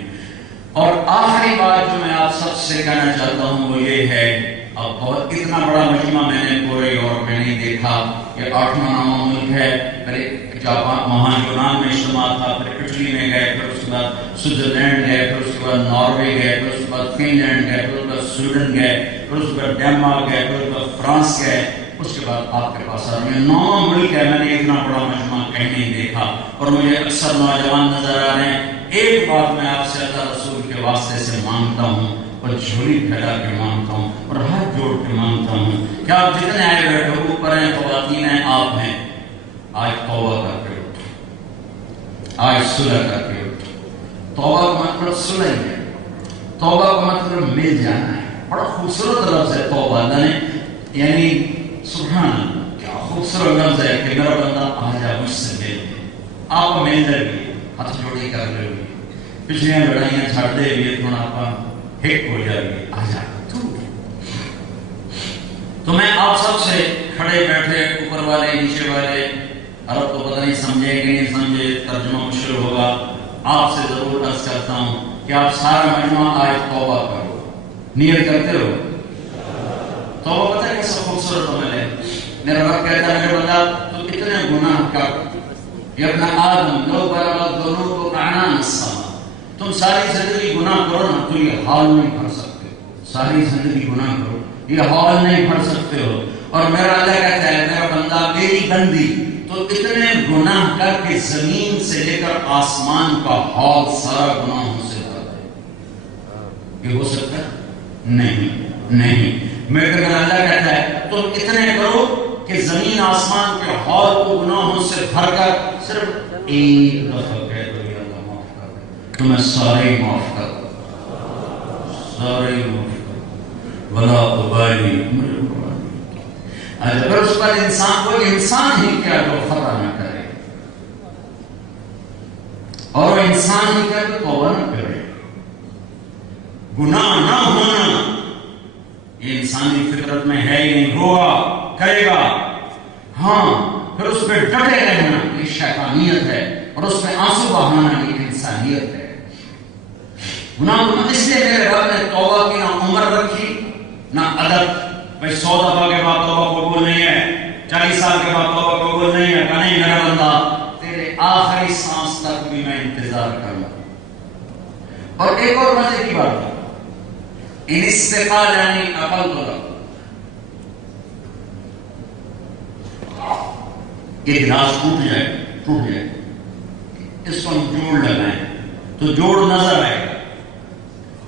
اور آخری بات جو میں آپ سب سے کہنا چاہتا ہوں وہ یہ ہے، اب بہت اتنا بڑا مجمع میں نے پورے یورپ میں نہیں دیکھا. یہ 8واں 9واں ملک ہے. پہلے جاپان، وہاں یونان میں اجتماع تھا، پھر اٹلی میں گئے، پھر اس کے بعد سوئٹزرلینڈ گئے، پھر اس کے بعد ناروے گئے، پھر اس کے بعد فن لینڈ گئے، پھر اس کے بعد سویڈن گئے، پھر اس کے بعد ڈینمارک گئے، پھر اس کے بعد فرانس گئے. اس کے بعد آپ کے پاس 9واں ملک ہے. میں نے اتنا بڑا مجمع کہیں نہیں دیکھا اور مجھے اکثر نوجوان نظر آ رہے ہیں. ایک بات میں آپ سے اللہ رسول کے واسطے سے مانگتا ہوں اور جھولی پھیلا کے مانگتا ہوں اور ہاتھ جوڑ کے مانگتا ہوں کہ آپ جتنے آئے بیٹھے اوپر ہیں، خواتین ہیں، آپ ہیں، آج توبہ کر کے اٹھو، آج صلح کر کے اٹھو. توبہ کا مطلب صلح ہے، توبہ کا مطلب مل جانا ہے. بڑا خوبصورت لفظ ہے توبہ. اللہ نے یعنی سبحان اللہ کیا خوبصورت لفظ ہے کہ میرا بندہ آ جا مجھ سے مل لے. آپ مل جائے گی، ہاتھ جوڑی کر لے گی، پچھلیاں لڑائیاں چھاڑ دے گی، تھوڑا آپ ہک ہو جائے گی، آ جا. تو میں آپ سب سے کھڑے بیٹھے، اوپر والے نیچے والے، عرب تو پتہ نہیں سمجھے کہ نہیں سمجھے، ترجمہ مشکل ہوگا. آپ سے ضرور عرض کرتا ہوں کہ آپ سارا مجمع آج توبہ کرو. نیت کرتے ہو توبہ؟ پتہ ہے کیسا خوبصورت عمل ہے. میرا رب کہتا ہے میرے بندہ تو کتنے گناہ کر، یا ابن آدم لو بلغ ذنوبک عنان السماء، تم ساری زندگی گناہ کرو نا تو یہ حال نہیں بھر سکتے. ساری زندگی گناہ کرو، یہ حال نہیں بھر سکتے ہو. اور میرا اللہ کہتا ہے میرا بندہ میری بندی تو اتنے گناہ کر کے زمین سے لے کر آسمان کا حال سارا گناہوں سے بھر دے. یہ ہو سکتا ہے؟ نہیں. میرا اللہ کہتا ہے تم اتنے کرو کہ زمین آسمان کے حال کو گناہوں سے بھر کر صرف ایک دفعہ کہہ دو یا اللہ معاف کر دے، تو میں سارے معاف کر دوں، سارے معاف کر دوں، ولا ابالی. پھر اس پر انسان کو انسان ہی کیا تو خطا نہ کرے، اور انسان ہی کیا تو توبہ نہ کرے. گناہ نہ ہونا یہ انسانی فطرت میں ہے ہی نہیں. ہوگا، کرے گا، ہاں، پھر اس پہ ڈٹے رہنا یہ شیطانیت ہے، اور اس پہ آنسو بہانا یہ انسانیت ہے. گناہ اس لیے میرے رب نے توبہ کی نہ عمر رکھی نہ عدد. بھائی 100 دفعہ کے بعد توبہ قبول نہیں ہے، 40 سال کے بعد توبہ قبول نہیں ہے. کہ نہیں میرا بندہ تیرے آخری سانس تک بھی میں انتظار کروں. اور ایک اور مزے کی بات ہے، ان استقال یعنی عقل تو رکھ. یہ گلاس ٹوٹ جائے، اس کو ہم جوڑ لگائیں تو جوڑ نظر آئے گا.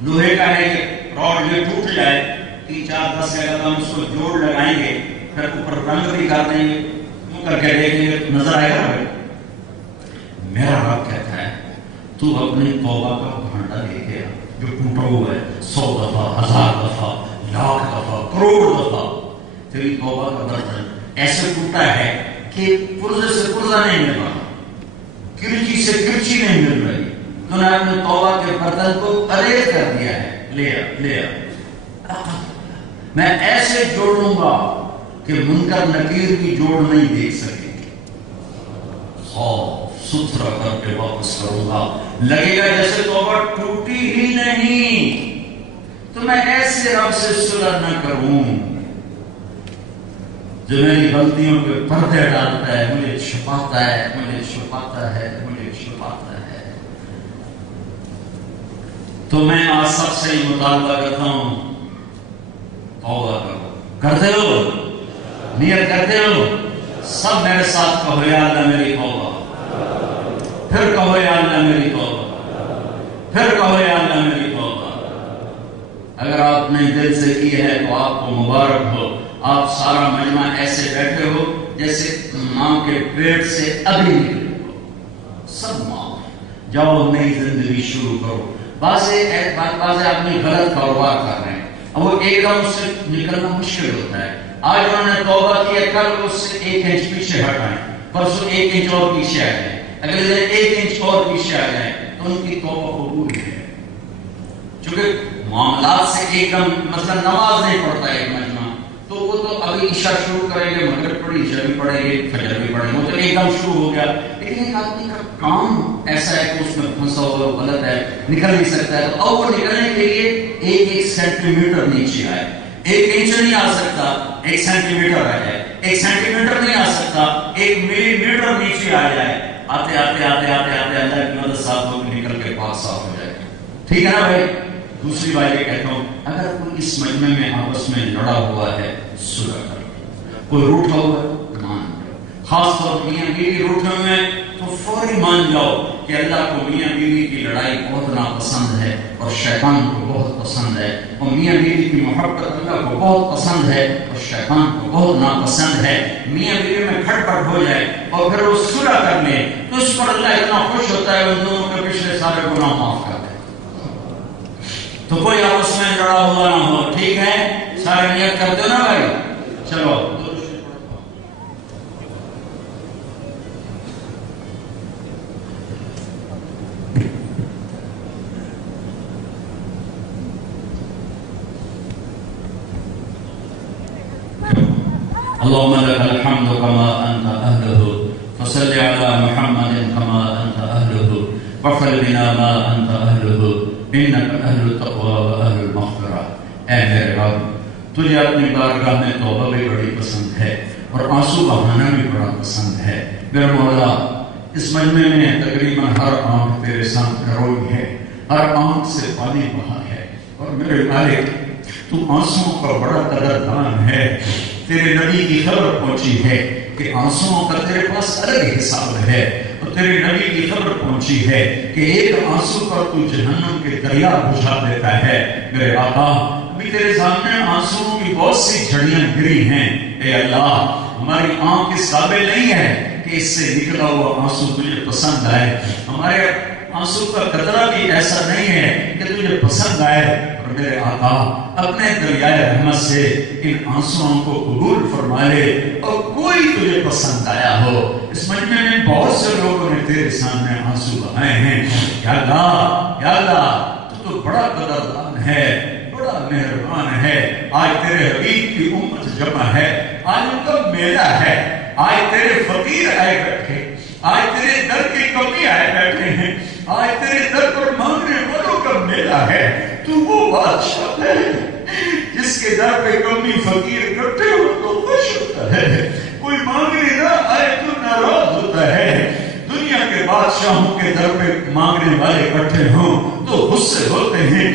لوہے کا ہے کہ راڈ یہ ٹوٹ جائے 3 4 10 جگہ تو ہم اس کو جوڑ لگائیں گے، پھر اوپر رنگ بھی کر دیں گے، کر کے دیکھیں گے نظر آئے گا. میرا رب کہتا ہے تو اپنی توبہ کا بھانڈا دیکھے جو ٹوٹا ہوا ہے 100 دفعہ، 1000 دفعہ، لاکھ دفعہ، کروڑ دفعہ. تیری توبہ کا برتن ایسے ٹوٹا ہے کہ پرزے سے پرزہ نہیں مل رہا، کرچی سے کرچی نہیں مل رہی. تو نے اپنے توبہ کے برتن کو اریز کر دیا ہے. لے آ میں ایسے جوڑوں گا کہ منکر نکیر بھی جوڑ نہیں دیکھ سکے. صاف ستھرا کر کے واپس کروں گا. لگے گا جیسے توبہ ٹوٹی ہی نہیں. تو میں ایسے رب سے صلح نہ کروں جو میری غلطیوں کے پردے ڈالتا ہے, مجھے چھپاتا ہے, مجھے چھپاتا ہے, مجھے چھپاتا ہے. تو میں آج سب سے ہی مطالبہ کرتا ہوں, توبہ کرو. کرتے ہو؟ نیت کرتے ہو؟ سب میرے ساتھ کہو یا اللہ میری توبہ. پھر کہو یا اللہ میری توبہ. پھر کہو یا اللہ میری توبہ. اگر آپ نے دل سے کی ہے تو آپ کو مبارک ہو. آپ سارا مجمع ایسے بیٹھے ہو جیسے ماں کے پیٹ سے ابھی نکلے ہو. سب معاف. جاؤ نئی زندگی شروع کرو. بعض آدمی غلط کاروبار کر رہے ہیں, اب وہ ایک دم سے نکلنا مشکل ہوتا ہے. آج انہوں نے توبہ کی ہے, کل اس سے 1 انچ پیچھے ہٹائیں, پرسوں 1 انچ اور پیچھے آ جائیں, اگلے دن 1 انچ اور پیچھے آ جائیں, تو ان کی توبہ قبول ہے. چونکہ معاملات سے ایک دم, مثلا نماز نہیں پڑھتا ایک مجمع, تو وہ تو ابھی عشاء شروع کریں گے, مغرب پڑھی, عشاء بھی پڑھیں گے, فجر بھی پڑھیں گے, وہ تو ایک دم شروع ہو گیا. لیکن ایک آدمی کا کام ایسا ہے کہ اس میں پھنسا ہوا غلط ہے, نکل نہیں سکتا ہے, تو اب وہ نکلنے کے لیے 1 سینٹی میٹر نیچے آئے. 1 انچ نہیں آ سکتا, 1 سینٹی میٹر آ جائے. 1 سینٹی میٹر نہیں آ سکتا, 1 ملی میٹر نیچے آ جائے. آتے آتے آتے آتے آتے اللہ کی مدد ساتھ ہو کے نکل کے پاک صاف ہو جائے. ٹھیک ہے نا بھائی؟ دوسری بات یہ کہتا ہوں, اگر کوئی اس مجمع میں آپس میں لڑا ہوا ہے, صلح کرو. کوئی روٹھا ہوا ہے, مان جاؤ. خاص طور پر میاں بیوی روٹھے ہوئے ہیں تو فوری مان جاؤ کہ اللہ کو میاں بیوی کی لڑائی بہت ناپسند ہے اور شیطان کو بہت پسند ہے, اور میاں بیوی کی محبت اللہ کو بہت پسند ہے اور شیطان کو بہت ناپسند ہے. میاں بیوی میں کھٹ پٹ ہو جائے اور پھر وہ صلح کر لیں تو اس پر اللہ اتنا خوش ہوتا ہے, ان دونوں کے پچھلے سارے گناہ معاف کر دے. تو کوئی آپس میں لڑا ہوا نہ ہو. ٹھیک ہے, سارے نیت کرتے ہو نا بھائی؟ چلو اللهم لك الحمد كما أنت أهله فصل على محمد كما أنت أهله واغفر لنا ما أنت أهله إنك أهل التقوى وأهل المغفرة. اے میرے رب, تجھے اپنی بارگاہ میں توبہ بھی بڑی پسند ہے اور آنسو بہانا بھی بڑا پسند ہے. میرے مولا, اس مجمع میں تقریباً ہر آنکھ تیرے سامنے روئی ہے, ہر آنکھ سے پانی بہا ہے, اور میرے مالک تو آنسوؤں کا بڑا قدردان ہے. تیرے نبی کی خبر پہنچی ہے کہ آنسوؤں کا تیرے پاس الگ حساب ہے, اور تیرے نبی کی خبر پہنچی ہے کہ ایک آنسو پر تو جہنم کے دریا بجھا دیتا ہے. میرے آقا, ابھی تیرے سامنے آنسوؤں کی بہت سی جھڑیاں گری ہیں. اے اللہ, ہماری آنکھ اس قابل نہیں ہے کہ اس سے نکلا ہوا آنسو تجھے پسند آئے. ہمارے آنسو کا قطرہ بھی ایسا نہیں ہے کہ تجھے پسند آئے. اور میرے آقا, اپنے دریائے رحمت سے ان آنسوؤں کو قبول فرما لے, اور کوئی تجھے پسند آیا ہو. اس مجمع میں بہت سے لوگوں نے تیرے سامنے آنسو بہائے ہیں. یا اللہ, یا اللہ, تو بڑا قدردان ہے, بڑا مہربان ہے. آج تیرے حبیب کی امت جمع ہے, آج ان کا میلہ ہے, آج تیرے فقیر آئے بیٹھے, آج تیرے در کی کمی آئے بیٹھے ہیں, آج تیرے در پر مانگنے والوں کا میلہ ہے. تو وہ بادشاہ ہے جس کے در پہ کمی فقیر اکٹھے ہو تو خوش ہوتا ہے, کوئی مانگنے نہ آئے تو ناراض ہوتا ہے. دنیا کے بادشاہوں کے در پہ مانگنے والے اکٹھے ہوں تو غصے ہوتے ہیں,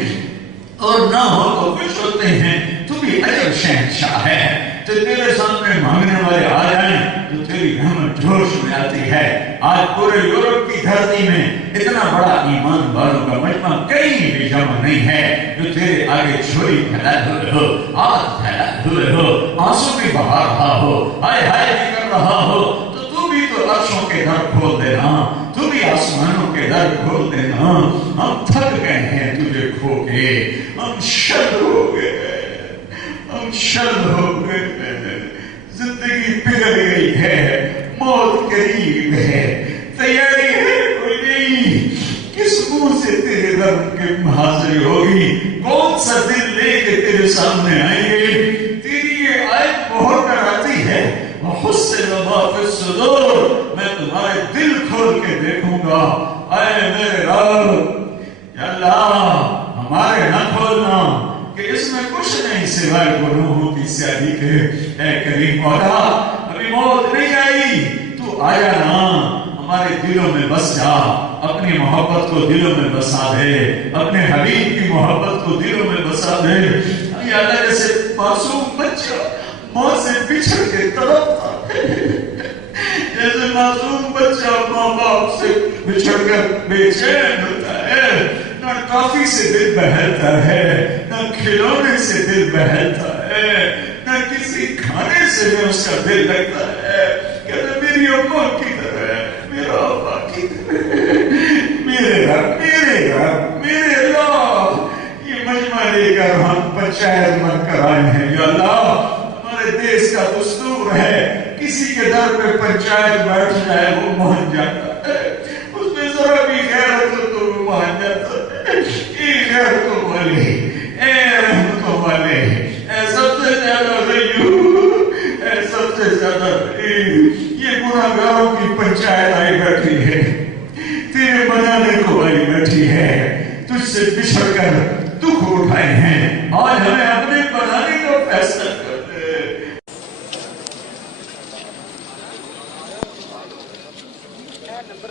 اور نہ ہو تو خوش ہوتے ہیں. تو بھی عجب شہنشاہ ہے, تو تیرے سامنے مانگنے والے آ جائیں تو تیری رحمت جوش میں آتی ہے. آج پورے یورپ کی دھرتی میں اتنا بڑا ایمان والوں کا مجمع کہیں بھی جمع نہیں ہے جو تیرے آگے چھری پھیلائے ہوئے ہو, ہاتھ پھیلائے ہوئے ہو, آنسو بھی بہا رہا ہو, ہائے ہائے بھی کر رہا ہو. تو بھی تو عرشوں کے در کھول دینا, تو بھی آسمانوں کے در کھول دینا. ہم تھک گئے ہیں تجھے کھو کے, ہم شد ہو گئے, ہم شد ہو گئے. زندگی پگھل گئی ہے, موت قریب ہے, تیاری ہے کوئی نہیں. کس منہ سے تیرے در کے حاضری ہوگی, کون سا دل لے کے تیرے سامنے آئیں گے. تیری یہ آیت بہت ڈراتی ہے, وَحُسِّنَ مَا فِي الصُّدُورِ, میں تمہارے دل میرے رب یا اللہ ہمارے نہ کھولنا کہ اس میں کچھ نہیں سوائے گناہوں کی سیاہی کے. اے کریم مولا ابھی موت نہیں آئی، تو آیا نا، ہمارے دلوں میں بس جا، اپنی محبت کو دلوں میں بسا دے، اپنے حبیب کی محبت کو دلوں میں بسا دے. یا اللہ جیسے معصوم بچہ ماں سے بچھڑ کے تڑپتا ہے، جیسے معصوم بچہ ماں باپ سے بچھڑ کر بے چین ہوتا ہے، نہ ٹافی سے دل بہلتا ہے، نہ کھلونے سے دل بہلتا ہے، نہ کسی کھانے سے بھی اس کا دل لگتا ہے. کہتا میری اماں کی طرح، میرا ابا کی طرح، میرے رب میرے رب میرے اللہ. یہ مجمع لے کر ہم پنچایت من کر آئے ہیں. یا اللہ ہمارے دیش کا دستور ہے کسی کے در پہ پنچایت بیٹھ جائے وہ مان جاتا ہے، اس میں ذرا بھی غیرت ہو تو وہ مان جاتا ہے. اے غیرتوں والے، اے رحمتوں والے، اے سب سے زیادہ غیور، اے سب سے زیادہ رحیم، یہ گناہگاروں کی پنچایت آئی بیٹھی ہے، تیرے بنانے کو آئی بیٹھی ہے، تجھ سے بچھڑ کر دکھ اٹھائے ہیں، آج ہمیں اپنے بنانے کا فیصلہ کر دے. نمبر